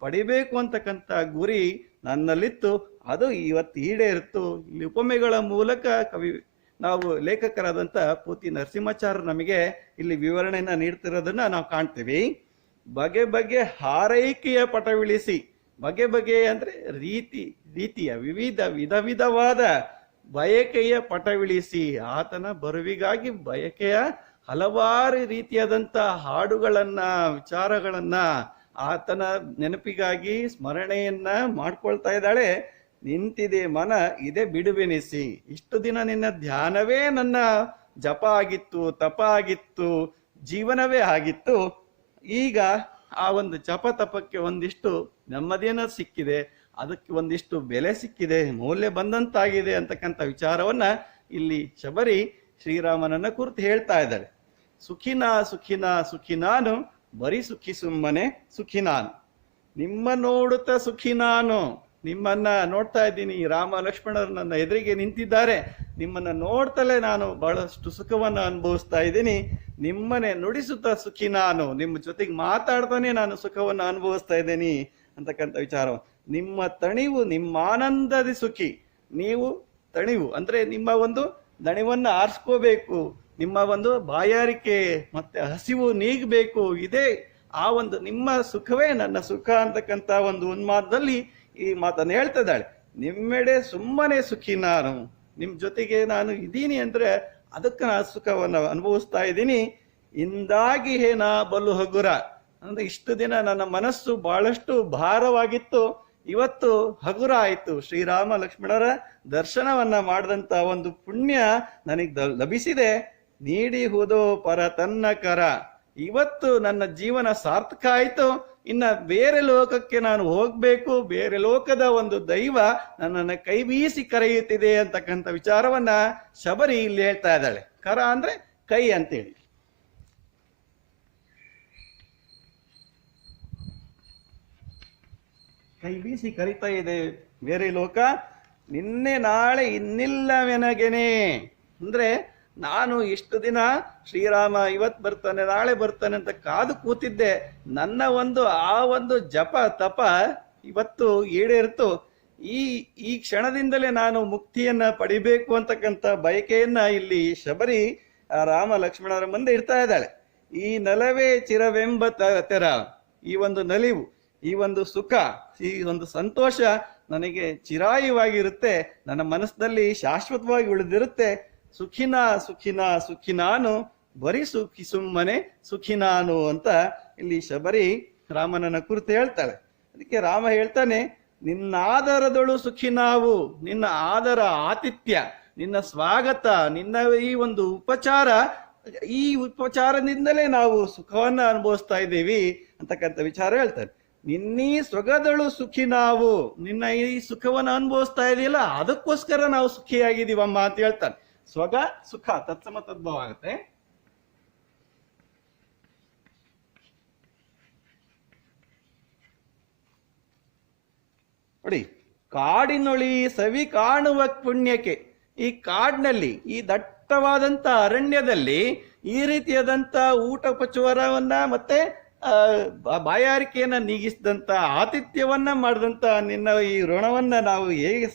ಪಡಿಬೇಕು ಅಂತಕ್ಕಂಥ ಗುರಿ ನನ್ನಲ್ಲಿತ್ತು, ಅದು ಇವತ್ತು ಈಡೇರಿತ್ತು. ಇಲ್ಲಿ ಉಪಮೆಗಳ ಮೂಲಕ ನಾವು ಲೇಖಕರಾದಂಥ ಪೂತಿ ನರಸಿಂಹಾಚಾರ್ಯ ನಮಗೆ ಇಲ್ಲಿ ವಿವರಣೆಯನ್ನ ನೀಡ್ತಿರೋದನ್ನ ನಾವು ಕಾಣ್ತೀವಿ. ಬಗೆ ಬಗೆ ಹಾರೈಕೆಯ ಪಟವಿಳಿಸಿ, ಬಗೆ ಬಗೆ ಅಂದ್ರೆ ರೀತಿಯ ವಿಧ ವಿಧವಾದ ಬಯಕೆಯ ಪಟವಿಳಿಸಿ, ಆತನ ಬರುವಿಗಾಗಿ ಬಯಕೆಯ ಹಲವಾರು ರೀತಿಯಾದಂಥ ಹಾಡುಗಳನ್ನ ವಿಚಾರಗಳನ್ನ ಆತನ ನೆನಪಿಗಾಗಿ ಸ್ಮರಣೆಯನ್ನ ಮಾಡ್ಕೊಳ್ತಾ ಇದ್ದಾಳೆ. ನಿಂತಿದೆ ಮನ ಇದೆ ಬಿಡುವೆನಿಸಿ, ಇಷ್ಟು ದಿನ ನಿನ್ನ ಧ್ಯಾನವೇ ನನ್ನ ಜಪ ಆಗಿತ್ತು, ತಪ ಆಗಿತ್ತು, ಜೀವನವೇ ಆಗಿತ್ತು. ಈಗ ಆ ಒಂದು ಜಪ ತಪಕ್ಕೆ ಒಂದಿಷ್ಟು ನೆಮ್ಮದಿಯನ್ನ ಸಿಕ್ಕಿದೆ, ಅದಕ್ಕೆ ಒಂದಿಷ್ಟು ಬೆಲೆ ಸಿಕ್ಕಿದೆ, ಮೌಲ್ಯ ಬಂದಂತಾಗಿದೆ ಅಂತಕ್ಕಂಥ ವಿಚಾರವನ್ನ ಇಲ್ಲಿ ಶಬರಿ ಶ್ರೀರಾಮನನ್ನ ಕುರಿತು ಹೇಳ್ತಾ ಇದ್ದಾಳೆ. ಸುಖಿನಾ ಸುಖಿನಾ ಸುಖಿ ನಾನು, ಬರೀ ಸುಖಿ ಸುಮ್ಮನೆ ಸುಖಿ ನಾನು. ನಿಮ್ಮ ನೋಡುತ್ತಾ ಸುಖಿ ನಾನು, ನಿಮ್ಮನ್ನ ನೋಡ್ತಾ ಇದ್ದೀನಿ, ರಾಮ ಲಕ್ಷ್ಮಣರು ನನ್ನ ಎದುರಿಗೆ ನಿಂತಿದ್ದಾರೆ, ನಿಮ್ಮನ್ನ ನೋಡ್ತಲೇ ನಾನು ಬಹಳಷ್ಟು ಸುಖವನ್ನ ಅನುಭವಿಸ್ತಾ ಇದ್ದೀನಿ. ನಿಮ್ಮನೆ ನುಡಿಸುತ್ತಾ ಸುಖಿ ನಾನು, ನಿಮ್ಮ ಜೊತೆಗೆ ಮಾತಾಡ್ತಾನೆ ನಾನು ಸುಖವನ್ನ ಅನುಭವಿಸ್ತಾ ಇದ್ದೀನಿ ಅಂತಕ್ಕಂಥ ವಿಚಾರ. ನಿಮ್ಮ ತಣಿವು ನಿಮ್ಮ ಆನಂದದಿ ಸುಖಿ, ನೀವು ತಣಿವು ಅಂದ್ರೆ ನಿಮ್ಮ ಒಂದು ದಣಿವನ್ನ ಆರಿಸ್ಕೋಬೇಕು, ನಿಮ್ಮ ಒಂದು ಬಾಯಾರಿಕೆ ಮತ್ತೆ ಹಸಿವು ನೀಗಬೇಕು, ಇದೇ ಆ ಒಂದು ನಿಮ್ಮ ಸುಖವೇ ನನ್ನ ಸುಖ ಅಂತಕ್ಕಂಥ ಒಂದು ಉನ್ಮಾದದಲ್ಲಿ ಈ ಮಾತನ್ನು ಹೇಳ್ತಾ ಇದ್ದಾಳೆ. ನಿಮ್ಮೆಡೆ ಸುಮ್ಮನೆ ಸುಖಿ ನಾನು, ನಿಮ್ ಜೊತೆಗೆ ನಾನು ಇದ್ದೀನಿ ಅಂದ್ರೆ ಅದಕ್ಕೆ ನಾನು ಸುಖವನ್ನು ಅನುಭವಿಸ್ತಾ ಇದ್ದೀನಿ. ಇಂದಾಗಿ ನಾ ಬಲು ಹಗುರ, ಅಂದ್ರೆ ಇಷ್ಟು ದಿನ ನನ್ನ ಮನಸ್ಸು ಬಹಳಷ್ಟು ಭಾರವಾಗಿತ್ತು, ಇವತ್ತು ಹಗುರ ಆಯಿತು. ಶ್ರೀರಾಮ ಲಕ್ಷ್ಮಣರ ದರ್ಶನವನ್ನ ಮಾಡಿದಂತ ಒಂದು ಪುಣ್ಯ ನನಗೆ ಲಭಿಸಿದೆ. ನೀಡಿಹುದೋ ಪರ ತನ್ನ ಕರ, ಇವತ್ತು ನನ್ನ ಜೀವನ ಸಾರ್ಥಕ ಆಯಿತು. ಇನ್ನ ಬೇರೆ ಲೋಕಕ್ಕೆ ನಾನು ಹೋಗ್ಬೇಕು, ಬೇರೆ ಲೋಕದ ಒಂದು ದೈವ ನನ್ನನ್ನು ಕೈ ಬೀಸಿ ಕರೆಯುತ್ತಿದೆ ಅಂತಕ್ಕಂಥ ವಿಚಾರವನ್ನ ಶಬರಿ ಇಲ್ಲಿ ಹೇಳ್ತಾ ಇದ್ದಾಳೆ. ಕರ ಅಂದ್ರೆ ಕೈ ಅಂತೇಳಿ. ಕೈ ಬೀಸಿ ಕರಿತಾ ಇದೆ ಬೇರೆ ಲೋಕ, ನಿನ್ನೆ ನಾಳೆ ಇನ್ನಿಲ್ಲವೆನಗೆನೆ. ಅಂದ್ರೆ ನಾನು ಇಷ್ಟು ದಿನ ಶ್ರೀರಾಮ ಇವತ್ತು ಬರ್ತಾನೆ ನಾಳೆ ಬರ್ತಾನೆ ಅಂತ ಕಾದು ಕೂತಿದ್ದೆ, ನನ್ನ ಆ ಒಂದು ಜಪ ತಪ ಇವತ್ತು ಈಡೇರಿತು. ಈ ಕ್ಷಣದಿಂದಲೇ ನಾನು ಮುಕ್ತಿಯನ್ನ ಪಡಿಬೇಕು ಅಂತಕ್ಕಂಥ ಬಯಕೆಯನ್ನ ಇಲ್ಲಿ ಶಬರಿ ರಾಮ ಲಕ್ಷ್ಮಣರ ಮುಂದೆ ಇಡ್ತಾ ಇದ್ದಾಳೆ. ಈ ನಲವೇ ಚಿರವೆಂಬ ತೆರ, ಈ ಒಂದು ನಲಿವು, ಈ ಒಂದು ಸುಖ, ಈ ಒಂದು ಸಂತೋಷ ನನಗೆ ಚಿರಾಯುವಾಗಿರುತ್ತೆ, ನನ್ನ ಮನಸ್ಸಿನಲ್ಲಿ ಶಾಶ್ವತವಾಗಿ ಉಳಿದಿರುತ್ತೆ. ಸುಖಿನಾ ಸುಖಿನಾ ಸುಖಿ ನಾನು, ಬರೀ ಸುಖಿ ಸುಮ್ಮನೆ ಸುಖಿ ನಾನು ಅಂತ ಇಲ್ಲಿ ಶಬರಿ ರಾಮನನ್ನ ಕುರಿತು ಹೇಳ್ತಾಳೆ. ಅದಕ್ಕೆ ರಾಮ ಹೇಳ್ತಾನೆ, ನಿನ್ನ ಆದರದೊಳು ಸುಖಿ ನಾವು, ನಿನ್ನ ಆದರ ಆತಿಥ್ಯ, ನಿನ್ನ ಸ್ವಾಗತ, ನಿನ್ನ ಈ ಒಂದು ಉಪಚಾರ, ಈ ಉಪಚಾರದಿಂದಲೇ ನಾವು ಸುಖವನ್ನ ಅನುಭವಿಸ್ತಾ ಇದ್ದೀವಿ ಅಂತಕ್ಕಂಥ ವಿಚಾರ ಹೇಳ್ತಾರೆ. ನಿನ್ನೀ ಸೊಗದಳು ಸುಖಿ ನಾವು, ನಿನ್ನ ಈ ಸುಖವನ್ನ ಅನುಭವಿಸ್ತಾ ಇದೆಯಲ್ಲ ಅದಕ್ಕೋಸ್ಕರ ನಾವು ಸುಖಿಯಾಗಿದ್ದೀವಮ್ಮ ಅಂತ ಹೇಳ್ತಾನೆ. ಸ್ವಗ ಸುಖ ತತ್ಸಮ ತದ್ಭವ ಆಗುತ್ತೆ. ನೋಡಿ, ಕಾಡಿನೊಳಿ ಸವಿ ಕಾಣುವ ಪುಣ್ಯಕ್ಕೆ, ಈ ಕಾಡಿನಲ್ಲಿ ಈ ದಟ್ಟವಾದಂತ ಅರಣ್ಯದಲ್ಲಿ ಈ ರೀತಿಯಾದಂತ ಊಟೋಪಚಾರವನ್ನ ಮತ್ತೆ ಬಾಯಾರಿಕೆಯನ್ನ ನೀಗಿಸಿದಂತ ಆತಿಥ್ಯವನ್ನ ಮಾಡಿದಂತ ನಿನ್ನ ಈ ಋಣವನ್ನ ನಾವು ಹೇಗೆ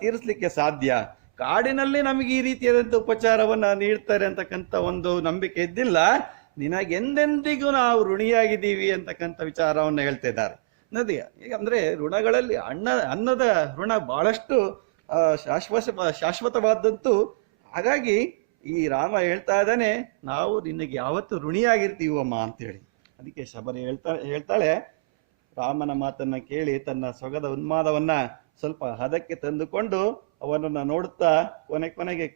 ತೀರಿಸ್ಲಿಕ್ಕೆ ಸಾಧ್ಯ. ಕಾಡಿನಲ್ಲಿ ನಮಗೆ ಈ ರೀತಿಯಾದಂಥ ಉಪಚಾರವನ್ನ ನೀಡ್ತಾರೆ ಅಂತಕ್ಕಂಥ ಒಂದು ನಂಬಿಕೆ ಇದ್ದಿಲ್ಲ. ನಿನಗೆಂದೆಂದಿಗೂ ನಾವು ಋಣಿಯಾಗಿದ್ದೀವಿ ಅಂತಕ್ಕಂಥ ವಿಚಾರವನ್ನು ಹೇಳ್ತಿದ್ದಾರೆ. ನದಿ ಅಂದ್ರೆ ಋಣಗಳಲ್ಲಿ ಅನ್ನದ ಋಣ ಬಹಳಷ್ಟು ಶಾಶ್ವತವಾದಂತೂ. ಹಾಗಾಗಿ ಈ ರಾಮ ಹೇಳ್ತಾ ಇದ್ದಾನೆ, ನಾವು ನಿನಗೆ ಯಾವತ್ತು ಋಣಿಯಾಗಿರ್ತೀವಮ್ಮ ಅಂತೇಳಿ. ಅದಕ್ಕೆ ಶಬರಿ ಹೇಳ್ತಾಳೆ, ರಾಮನ ಮಾತನ್ನ ಕೇಳಿ ತನ್ನ ಸೊಗದ ಉನ್ಮಾದವನ್ನ ಸ್ವಲ್ಪ ಹದಕ್ಕೆ ತಂದುಕೊಂಡು ಅವನನ್ನ ನೋಡುತ್ತಾ ಕೊನೆಗೆ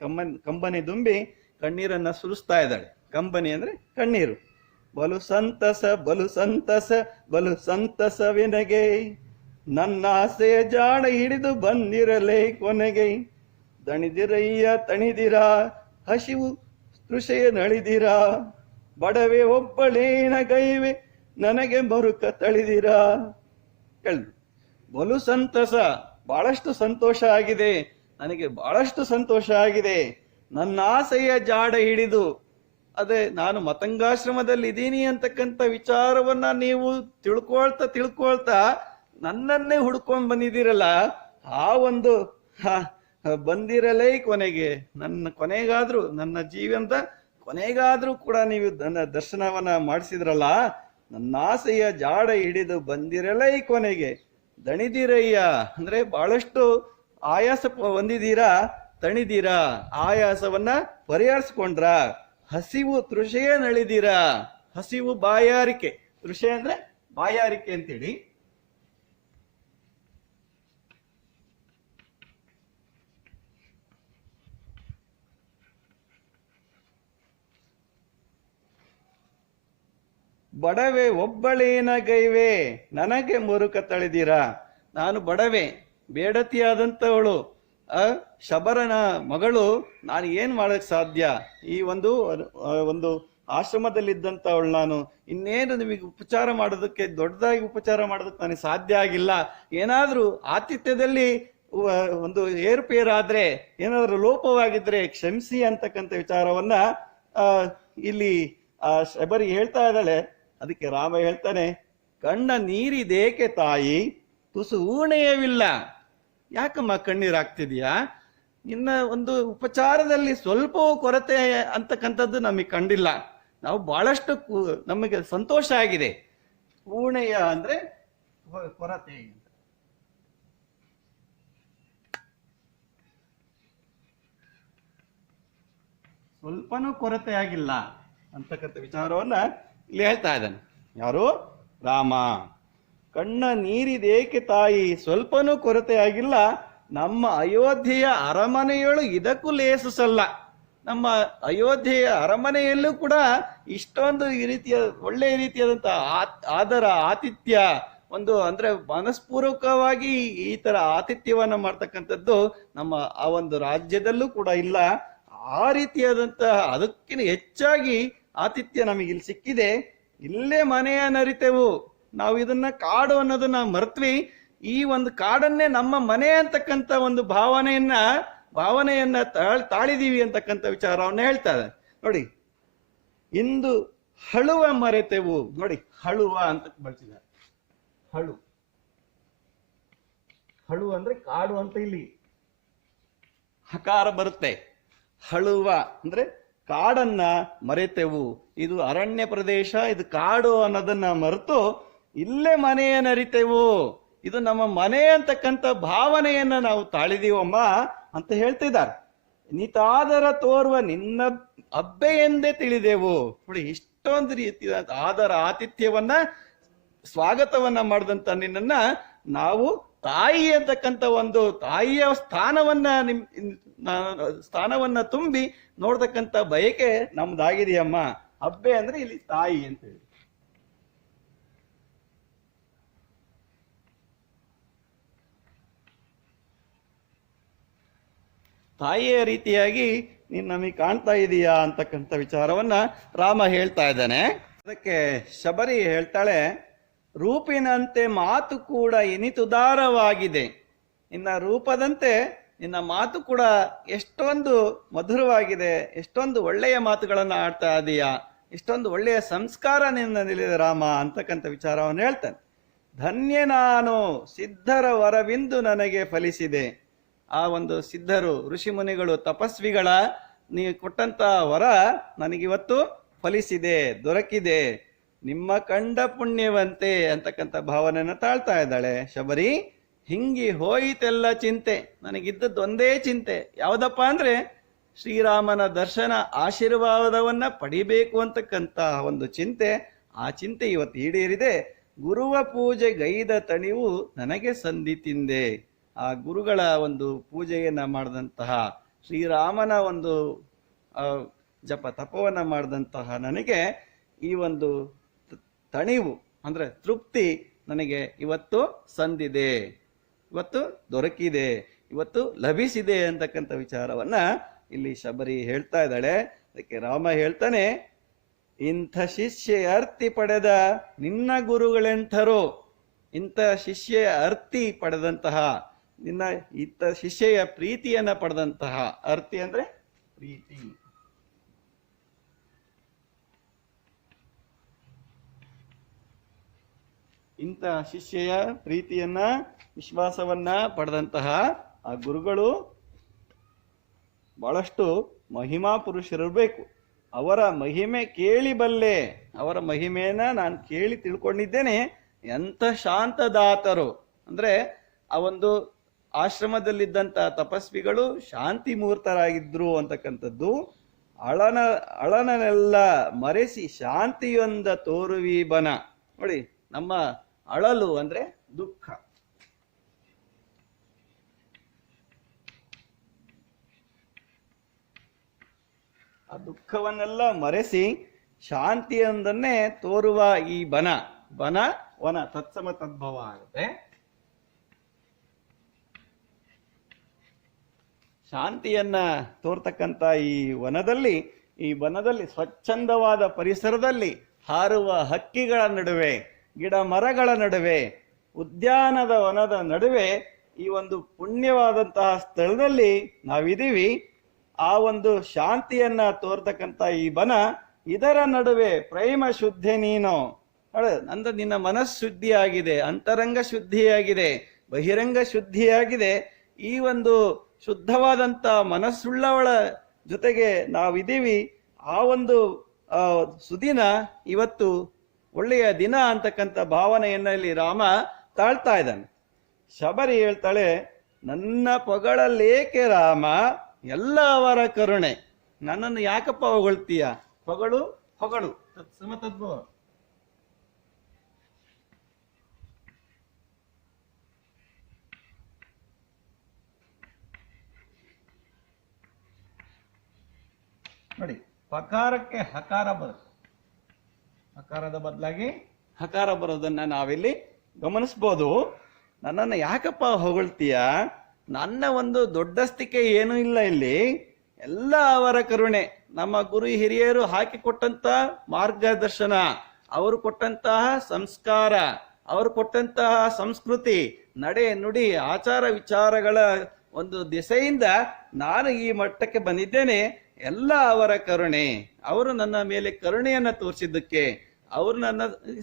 ಕಂಬನಿ ದುಂಬಿ ಕಣ್ಣೀರನ್ನ ಸುರಿಸ್ತಾ ಇದ್ದಾಳೆ. ಕಂಬನಿ ಅಂದ್ರೆ ಕಣ್ಣೀರು. ಬಲು ಸಂತಸ ಬಲು ಸಂತಸ ಬಲು ಸಂತಸವಿನಗೆ, ನನ್ನ ಆಸೆಯ ಜಾಡ ಹಿಡಿದು ಬಂದಿರಲೇ ಕೊನೆಗೆ. ದಣಿದಿರಯ್ಯ ತಣಿದಿರ, ಹಸಿವು ತೃಷೆಯ ನಳಿದಿರ, ಬಡವೆ ಒಬ್ಬಳೇನ ಗೈವೆ ನನಗೆ ಮರುಕ ತಳಿದಿರ. ಬಲು ಸಂತಸ, ಬಹಳಷ್ಟು ಸಂತೋಷ ಆಗಿದೆ, ನನಗೆ ಬಹಳಷ್ಟು ಸಂತೋಷ ಆಗಿದೆ. ನನ್ನ ಆಸೆಯ ಜಾಡ ಹಿಡಿದು, ಅದೇ ನಾನು ಮತಂಗಾಶ್ರಮದಲ್ಲಿ ಇದ್ದೀನಿ ಅಂತಕ್ಕಂಥ ವಿಚಾರವನ್ನ ನೀವು ತಿಳ್ಕೊಳ್ತಾ ನನ್ನನ್ನೇ ಹುಡ್ಕೊಂಡ್ ಬಂದಿದ್ದೀರಲ್ಲ, ಆ ಒಂದು ಬಂದಿರಲೇ ಕೊನೆಗೆ, ಕೊನೆಗಾದ್ರೂ ನನ್ನ ಜೀವಂತ ಕೊನೆಗಾದ್ರೂ ಕೂಡ ನೀವು ನನ್ನ ದರ್ಶನವನ್ನ ಮಾಡಿಸಿದ್ರಲ್ಲ, ನನ್ನ ಆಸೆಯ ಜಾಡ ಹಿಡಿದು ಬಂದಿರಲೇ ಕೊನೆಗೆ. ದಣಿದಿರಯ್ಯ ಅಂದ್ರೆ ಬಹಳಷ್ಟು ಆಯಾಸ ಹೊಂದಿದ್ದೀರಾ, ತಣಿದೀರಾ, ಆಯಾಸವನ್ನ ಪರಿಹರಿಸ್ಕೊಂಡ್ರ. ಹಸಿವು ತೃಷೆಯ ನಳಿದಿರ, ಹಸಿವು ಬಾಯಾರಿಕೆ, ತೃಷೆ ಅಂದ್ರೆ ಬಾಯಾರಿಕೆ ಅಂತೇಳಿ. ಬಡವೆ ಒಬ್ಬಳೇನ ಗೈವೆ ನನಗೆ ಮುರುಕ ತಳೆದಿರ. ನಾನು ಬಡವೆ, ಬೇಡತಿಯಾದಂಥವಳು, ಶಬರನ ಮಗಳು, ನಾನು ಏನ್ ಮಾಡಕ್ ಸಾಧ್ಯ? ಈ ಒಂದು ಆಶ್ರಮದಲ್ಲಿದ್ದಂಥವಳು ನಾನು. ಇನ್ನೇನು ನಿಮಗೆ ಉಪಚಾರ ಮಾಡೋದಕ್ಕೆ, ದೊಡ್ಡದಾಗಿ ಉಪಚಾರ ಮಾಡೋದಕ್ಕೆ ನನಗೆ ಸಾಧ್ಯ ಆಗಿಲ್ಲ. ಏನಾದ್ರೂ ಆತಿಥ್ಯದಲ್ಲಿ ಒಂದು ಏರುಪೇರಾದ್ರೆ, ಏನಾದ್ರೂ ಲೋಪವಾಗಿದ್ರೆ ಕ್ಷಮಿಸಿ ಅಂತಕ್ಕಂಥ ವಿಚಾರವನ್ನ ಇಲ್ಲಿ ಶಬರಿ ಹೇಳ್ತಾ ಇದ್ದಾಳೆ. ಅದಕ್ಕೆ ರಾಮ ಹೇಳ್ತಾನೆ, ಕಣ್ಣ ನೀರಿದೇಕೆ ತಾಯಿ ತುಸು ಊಣೆಯವಿಲ್ಲ. ಯಾಕಮ್ಮ ಕಣ್ಣೀರಾಗ್ತಿದ್ಯಾ? ಇನ್ನ ಒಂದು ಉಪಚಾರದಲ್ಲಿ ಸ್ವಲ್ಪವೂ ಕೊರತೆ ಅಂತಕ್ಕಂಥದ್ದು ನಮಗೆ ಕಂಡಿಲ್ಲ. ನಾವು ಬಹಳಷ್ಟು ನಮಗೆ ಸಂತೋಷ ಆಗಿದೆ. ಊಣೆಯ ಅಂದ್ರೆ ಕೊರತೆ, ಸ್ವಲ್ಪನೂ ಕೊರತೆ ಆಗಿಲ್ಲ ಅಂತಕ್ಕಂಥ ವಿಚಾರವನ್ನ ಇಲ್ಲಿ ಹೇಳ್ತಾ ಇದ್ದಾನೆ. ಯಾರು? ರಾಮ. ಕಣ್ಣ ನೀರಿದೇಕೆ ತಾಯಿ, ಸ್ವಲ್ಪನೂ ಕೊರತೆ ಆಗಿಲ್ಲ. ನಮ್ಮ ಅಯೋಧ್ಯೆಯ ಅರಮನೆಯೊಳು ಇದಕ್ಕೂ ಲೇಸಲ್ಲ. ನಮ್ಮ ಅಯೋಧ್ಯೆಯ ಅರಮನೆಯಲ್ಲೂ ಕೂಡ ಇಷ್ಟೊಂದು ಈ ರೀತಿಯ ಒಳ್ಳೆಯ ರೀತಿಯಾದಂತಹ ಆದರ ಆತಿಥ್ಯ, ಅಂದ್ರೆ ಮನಸ್ಪೂರ್ವಕವಾಗಿ ಈ ತರ ಆತಿಥ್ಯವನ್ನ ಮಾಡ್ತಕ್ಕಂಥದ್ದು ನಮ್ಮ ಆ ಒಂದು ರಾಜ್ಯದಲ್ಲೂ ಕೂಡ ಇಲ್ಲ. ಆ ರೀತಿಯಾದಂತಹ ಅದಕ್ಕಿಂತ ಹೆಚ್ಚಾಗಿ ಆತಿಥ್ಯ ನಮಗೆ ಇಲ್ಲಿ ಸಿಕ್ಕಿದೆ. ಇಲ್ಲೇ ಮನೆಯ ನರಿತೆವು. ನಾವು ಇದನ್ನ ಕಾಡು ಅನ್ನೋದನ್ನ ಮರೆತ್ವಿ. ಈ ಒಂದು ಕಾಡನ್ನೇ ನಮ್ಮ ಮನೆ ಅಂತಕ್ಕಂಥ ಒಂದು ಭಾವನೆಯನ್ನ ತಾಳಿದೀವಿ ಅಂತಕ್ಕಂಥ ವಿಚಾರವನ್ನ ಹೇಳ್ತಾರೆ. ನೋಡಿ, ಇಂದು ಹಳುವ ಮರೆತೆವು. ನೋಡಿ, ಹಳುವ ಅಂತ ಬಳಸಿದ್ದಾರೆ. ಹಳು ಅಂದ್ರೆ ಕಾಡು ಅಂತ ಇಲ್ಲಿ ಹಕಾರ ಬರುತ್ತೆ. ಹಳುವ ಅಂದ್ರೆ ಕಾಡನ್ನ ಮರೆತೆವು. ಇದು ಅರಣ್ಯ ಪ್ರದೇಶ, ಇದು ಕಾಡು ಅನ್ನೋದನ್ನ ಮರೆತು ಇಲ್ಲೇ ಮನೆಯನ್ನ ಅರಿತೆವು. ಇದು ನಮ್ಮ ಮನೆ ಅಂತಕ್ಕಂಥ ಭಾವನೆಯನ್ನ ನಾವು ತಾಳಿದೀವಮ್ಮ ಅಂತ ಹೇಳ್ತಿದ್ದಾರೆ. ನಿತಾದರ ತೋರ್ವ ನಿನ್ನ ಅಬ್ಬೆ ಎಂದೇ ತಿಳಿದೆವು. ನೋಡಿ, ಇಷ್ಟೊಂದು ರೀತಿಯ ಆದರ ಆತಿಥ್ಯವನ್ನ, ಸ್ವಾಗತವನ್ನ ಮಾಡಿದಂತ ನಿನ್ನನ್ನ ನಾವು ತಾಯಿ ಅಂತಕ್ಕಂಥ ಒಂದು ತಾಯಿಯ ಸ್ಥಾನವನ್ನ ತುಂಬಿ ನೋಡ್ತಕ್ಕಂಥ ಬಯಕೆ ನಮ್ದಾಗಿದೆಯಮ್ಮ. ಅಬ್ಬೆ ಅಂದ್ರೆ ಇಲ್ಲಿ ತಾಯಿ ಅಂತ ಹೇಳಿ. ತಾಯಿಯ ರೀತಿಯಾಗಿ ನೀನ್ ನಮಗೆ ಕಾಣ್ತಾ ಇದೀಯಾ ಅಂತಕ್ಕಂಥ ವಿಚಾರವನ್ನ ರಾಮ ಹೇಳ್ತಾ ಇದ್ದಾನೆ. ಅದಕ್ಕೆ ಶಬರಿ ಹೇಳ್ತಾಳೆ, ರೂಪಿನಂತೆ ಮಾತು ಕೂಡ ಇನಿತುದಾರವಾಗಿದೆ. ನಿನ್ನ ರೂಪದಂತೆ ನಿನ್ನ ಮಾತು ಕೂಡ ಎಷ್ಟೊಂದು ಮಧುರವಾಗಿದೆ, ಎಷ್ಟೊಂದು ಒಳ್ಳೆಯ ಮಾತುಗಳನ್ನ ಆಡ್ತಾ ಇದೀಯಾ, ಎಷ್ಟೊಂದು ಒಳ್ಳೆಯ ಸಂಸ್ಕಾರ ನಿನ್ನಲ್ಲಿ ರಾಮ ಅಂತಕ್ಕಂಥ ವಿಚಾರವನ್ನು ಹೇಳ್ತಾನೆ. ಧನ್ಯ ನಾನು, ಸಿದ್ಧರ ವರವಿಂದು ನನಗೆ ಫಲಿಸಿದೆ. ಆ ಒಂದು ಸಿದ್ಧರು, ಋಷಿಮುನಿಗಳು, ತಪಸ್ವಿಗಳ ನೀವು ಕೊಟ್ಟಂತ ವರ ನನಗಿವತ್ತು ಫಲಿಸಿದೆ, ದೊರಕಿದೆ, ನಿಮ್ಮ ಕಂಡ ಪುಣ್ಯವಂತೆ ಅಂತಕ್ಕಂಥ ಭಾವನೆಯನ್ನ ತಾಳ್ತಾ ಇದ್ದಾಳೆ ಶಬರಿ. ಹಿಂಗಿ ಹೋಯಿತೆಲ್ಲ ಚಿಂತೆ, ನನಗಿದ್ದದ್ದು ಒಂದೇ ಚಿಂತೆ, ಯಾವುದಪ್ಪ ಅಂದ್ರೆ ಶ್ರೀರಾಮನ ದರ್ಶನ, ಆಶೀರ್ವಾದವನ್ನ ಪಡಿಬೇಕು ಅಂತಕ್ಕಂಥ ಒಂದು ಚಿಂತೆ. ಆ ಚಿಂತೆ ಇವತ್ತು ಈಡೇರಿದೆ. ಗುರುವ ಪೂಜೆ ಗೈದ ತಣಿವು ನನಗೆ ಸಂಧಿ ತಿಂದೆ. ಆ ಗುರುಗಳ ಒಂದು ಪೂಜೆಯನ್ನ ಮಾಡಿದಂತಹ, ಶ್ರೀರಾಮನ ಒಂದು ಜಪ ತಪವನ್ನ ಮಾಡಿದಂತಹ ನನಗೆ ಈ ಒಂದು ತಣಿವು ಅಂದ್ರೆ ತೃಪ್ತಿ ನನಗೆ ಇವತ್ತು ಸಂದಿದೆ, ಇವತ್ತು ದೊರಕಿದೆ, ಇವತ್ತು ಲಭಿಸಿದೆ ಅಂತಕ್ಕಂಥ ವಿಚಾರವನ್ನ ಇಲ್ಲಿ ಶಬರಿ ಹೇಳ್ತಾ ಇದ್ದಾಳೆ. ಅದಕ್ಕೆ ರಾಮ ಹೇಳ್ತಾನೆ, ಇಂಥ ಶಿಷ್ಯ ಅರ್ತಿ ಪಡೆದ ನಿನ್ನ ಗುರುಗಳೆಂಥರೋ, ಇಂಥ ಶಿಷ್ಯ ಅರ್ತಿ ಪಡೆದಂತಹ, ನಿನ್ನ ಇಂಥ ಶಿಷ್ಯೆಯ ಪ್ರೀತಿಯನ್ನ ಪಡೆದಂತಹ, ಅರ್ತಿ ಅಂದ್ರೆ ಪ್ರೀತಿ, ಇಂಥ ಶಿಷ್ಯೆಯ ಪ್ರೀತಿಯನ್ನ ವಿಶ್ವಾಸವನ್ನ ಪಡೆದಂತಹ ಆ ಗುರುಗಳು ಬಹಳಷ್ಟು ಮಹಿಮಾ ಪುರುಷರಿರ್ಬೇಕು. ಅವರ ಮಹಿಮೆ ಕೇಳಿ ಬಲ್ಲೆ, ಅವರ ಮಹಿಮೆಯನ್ನ ನಾನು ಕೇಳಿ ತಿಳ್ಕೊಂಡಿದ್ದೇನೆ. ಎಂಥ ಶಾಂತದಾತರು ಅಂದ್ರೆ ಆ ಒಂದು ಆಶ್ರಮದಲ್ಲಿದ್ದಂಥ ತಪಸ್ವಿಗಳು ಶಾಂತಿ ಮೂರ್ತರಾಗಿದ್ರು ಅಂತಕ್ಕಂಥದ್ದು. ಅಳನನೆಲ್ಲ ಮರೆಸಿ ಶಾಂತಿಯೊಂದ ತೋರುವಿ ಬನ. ನೋಡಿ, ನಮ್ಮ ಅಳಲು ಅಂದ್ರೆ ದುಃಖ, ಆ ದುಃಖವನ್ನೆಲ್ಲ ಮರೆಸಿ ಶಾಂತಿಯೊಂದನ್ನೇ ತೋರುವ ಈ ಬನ, ಬನ ವನ ತತ್ಸಮ ತದ್ಭವ ಆಗುತ್ತೆ. ಶಾಂತಿಯನ್ನ ತೋರ್ತಕ್ಕಂಥ ಈ ವನದಲ್ಲಿ ಸ್ವಚ್ಛಂದವಾದ ಪರಿಸರದಲ್ಲಿ ಹಾರುವ ಹಕ್ಕಿಗಳ ನಡುವೆ, ಗಿಡ ಮರಗಳ ನಡುವೆ, ಉದ್ಯಾನದ ವನದ ನಡುವೆ ಈ ಒಂದು ಪುಣ್ಯವಾದಂತಹ ಸ್ಥಳದಲ್ಲಿ ನಾವಿದ್ದೀವಿ. ಆ ಒಂದು ಶಾಂತಿಯನ್ನ ತೋರ್ತಕ್ಕಂಥ ಈ ಬನ, ಇದರ ನಡುವೆ ಪ್ರೇಮ ಶುದ್ಧಿ ನೀನು. ಅಂದ್ರೆ ನಿನ್ನ ಮನಸ್ಸು ಶುದ್ಧಿಯಾಗಿದೆ, ಅಂತರಂಗ ಶುದ್ಧಿಯಾಗಿದೆ, ಬಹಿರಂಗ ಶುದ್ಧಿಯಾಗಿದೆ. ಈ ಒಂದು ಶುದ್ಧವಾದಂತ ಮನಸ್ಸುಳ್ಳವಳ ಜೊತೆಗೆ ನಾವಿದ್ದೀವಿ. ಆ ಒಂದು ಸುದಿನ ಇವತ್ತು ಒಳ್ಳೆಯ ದಿನ ಅಂತಕ್ಕಂಥ ಭಾವನೆಯನ್ನ ಇಲ್ಲಿ ರಾಮ ತಾಳ್ತಾ ಇದ್ದಾನೆ. ಶಬರಿ ಹೇಳ್ತಾಳೆ, ನನ್ನ ಪೊಗಳಲೇಕೆ ರಾಮ ಎಲ್ಲ ಅವರ ಕರುಣೆ. ನನ್ನನ್ನು ಯಾಕಪ್ಪ ಹೊಗಳ್ತೀಯ? ಹೊಗಳು ಹೊಗಳು ಸಮತದ್ಭವ. ನೋಡಿ, ಪಕಾರಕ್ಕೆ ಹಕಾರ ಬರುತ್ತೆ, ಹಕಾರದ ಬದಲಾಗಿ ಹಕಾರ ಬರೋದನ್ನ ನಾವಿಲ್ಲಿ ಗಮನಿಸ್ಬೋದು. ನನ್ನನ್ನು ಯಾಕಪ್ಪ ಹೊಗಳ್ತೀಯ? ನನ್ನ ಒಂದು ದೊಡ್ಡಸ್ತಿಕೆ ಏನೂ ಇಲ್ಲ ಇಲ್ಲಿ, ಎಲ್ಲ ಅವರ ಕರುಣೆ. ನಮ್ಮ ಗುರು ಹಿರಿಯರು ಹಾಕಿಕೊಟ್ಟಂತ ಮಾರ್ಗದರ್ಶನ, ಅವರು ಕೊಟ್ಟಂತಹ ಸಂಸ್ಕಾರ, ಅವರು ಕೊಟ್ಟಂತಹ ಸಂಸ್ಕೃತಿ, ನಡೆ ನುಡಿ, ಆಚಾರ ವಿಚಾರಗಳ ಒಂದು ದಿಸೆಯಿಂದ ನಾನು ಈ ಮಟ್ಟಕ್ಕೆ ಬಂದಿದ್ದೇನೆ. ಎಲ್ಲ ಅವರ ಕರುಣೆ. ಅವರು ನನ್ನ ಮೇಲೆ ಕರುಣೆಯನ್ನ ತೋರಿಸಿದ್ದಕ್ಕೆ, ಅವರು ನನ್ನ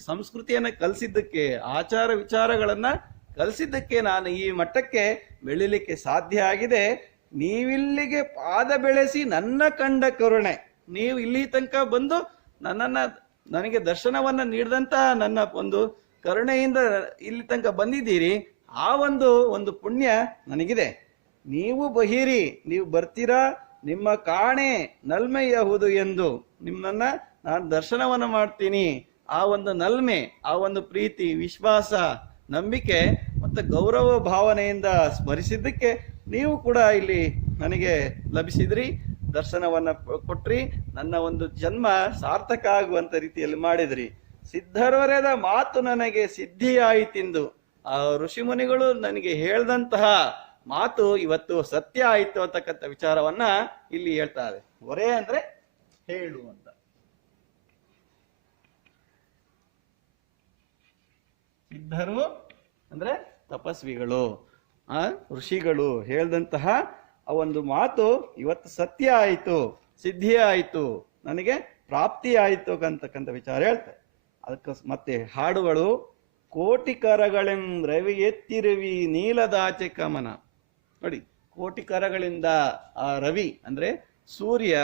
ಸಂಸ್ಕೃತಿಯನ್ನ ಕಲಿಸಿದ್ದಕ್ಕೆ, ಆಚಾರ ವಿಚಾರಗಳನ್ನ ಕಲಿಸಿದ್ದಕ್ಕೆ ನಾನು ಈ ಮಟ್ಟಕ್ಕೆ ಬೆಳಿಲಿಕ್ಕೆ ಸಾಧ್ಯ ಆಗಿದೆ. ನೀವಿಲ್ಲಿಗೆ ಪಾದ ಬೆಳೆಸಿ ನನ್ನ ಕಂಡ ಕರುಣೆ. ನೀವು ಇಲ್ಲಿ ತನಕ ಬಂದು ನನಗೆ ದರ್ಶನವನ್ನ ನೀಡಿದಂತಹ ನನ್ನ ಒಂದು ಕರುಣೆಯಿಂದ ಇಲ್ಲಿ ತನಕ ಬಂದಿದ್ದೀರಿ. ಆ ಒಂದು ಪುಣ್ಯ ನನಗಿದೆ. ನೀವು ಬಹಿರಿ, ನೀವು ಬರ್ತೀರಾ, ನಿಮ್ಮ ಕಾಣೆ ನಲ್ಮೆಯಹುದು ಎಂದು ನಿಮ್ಮನ್ನ ನಾನು ದರ್ಶನವನ್ನ ಮಾಡ್ತೀನಿ. ಆ ಒಂದು ನಲ್ಮೆ, ಆ ಒಂದು ಪ್ರೀತಿ, ವಿಶ್ವಾಸ, ನಂಬಿಕೆ ಮತ್ತು ಗೌರವ ಭಾವನೆಯಿಂದ ಸ್ಮರಿಸಿದ್ದಕ್ಕೆ ನೀವು ಕೂಡ ಇಲ್ಲಿ ನನಗೆ ಲಭಿಸಿದ್ರಿ, ದರ್ಶನವನ್ನ ಕೊಟ್ರಿ, ನನ್ನ ಒಂದು ಜನ್ಮ ಸಾರ್ಥಕ ಆಗುವಂತ ರೀತಿಯಲ್ಲಿ ಮಾಡಿದ್ರಿ. ಸಿದ್ಧರವರೆದ ಮಾತು ನನಗೆ ಸಿದ್ಧಿಯಾಯಿತೆಂದು ಆ ಋಷಿಮುನಿಗಳು ನನಗೆ ಹೇಳ್ದಂತಹ ಮಾತು ಇವತ್ತು ಸತ್ಯ ಆಯಿತು ಅಂತಕ್ಕಂಥ ವಿಚಾರವನ್ನ ಇಲ್ಲಿ ಹೇಳ್ತಾರೆ. ಹೊರೆ ಅಂದ್ರೆ ಹೇಳು ಅಂತ. ಸಿದ್ಧರು ಅಂದ್ರೆ ತಪಸ್ವಿಗಳು, ಋಷಿಗಳು ಹೇಳ್ದಂತಹ ಆ ಒಂದು ಮಾತು ಇವತ್ತು ಸತ್ಯ ಆಯಿತು, ಸಿದ್ಧಿ ಆಯಿತು, ನನಗೆ ಪ್ರಾಪ್ತಿ ಆಯಿತು ಅಂತಕ್ಕಂಥ ವಿಚಾರ ಹೇಳ್ತಾರೆ. ಅದಕ್ಕೆ ಮತ್ತೆ ಹಾಡುಗಳು, ಕೋಟಿ ಕರಗಳೆಂ ರವಿ ಎತ್ತಿರುವಿ ನೀಲದಾಚೆ ಕಮನ. ನೋಡಿ, ಕೋಟಿ ಕರಗಳಿಂದ ಆ ರವಿ ಅಂದ್ರೆ ಸೂರ್ಯ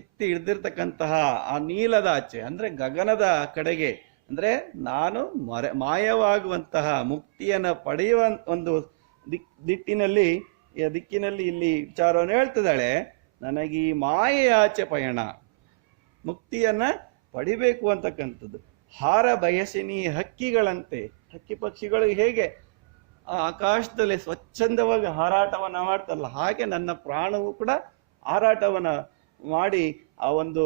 ಎತ್ತಿ ಹಿಡ್ದಿರ್ತಕ್ಕಂತಹ ಆ ನೀಲದ ಆಚೆ ಅಂದ್ರೆ ಗಗನದ ಕಡೆಗೆ ಅಂದ್ರೆ ನಾನು ಮಾಯವಾಗುವಂತಹ ಮುಕ್ತಿಯನ್ನ ಪಡೆಯುವ ಒಂದು ದಿಕ್ಕಿನಲ್ಲಿ ಇಲ್ಲಿ ವಿಚಾರವನ್ನು ಹೇಳ್ತಿದ್ದಾಳೆ. ನನಗೆ ಈ ಮಾಯೆಯ ಆಚೆ ಪಯಣ, ಮುಕ್ತಿಯನ್ನ ಪಡಿಬೇಕು ಅಂತಕ್ಕಂಥದ್ದು. ಹಾರ ಬಯಸಿನಿ ಹಕ್ಕಿಗಳಂತೆ, ಹಕ್ಕಿ ಪಕ್ಷಿಗಳು ಹೇಗೆ ಆ ಆಕಾಶದಲ್ಲಿ ಸ್ವಚ್ಛಂದವಾಗಿ ಹಾರಾಟವನ್ನ ಮಾಡ್ತಾರಲ್ಲ, ಹಾಗೆ ನನ್ನ ಪ್ರಾಣವು ಕೂಡ ಹಾರಾಟವನ್ನ ಮಾಡಿ ಆ ಒಂದು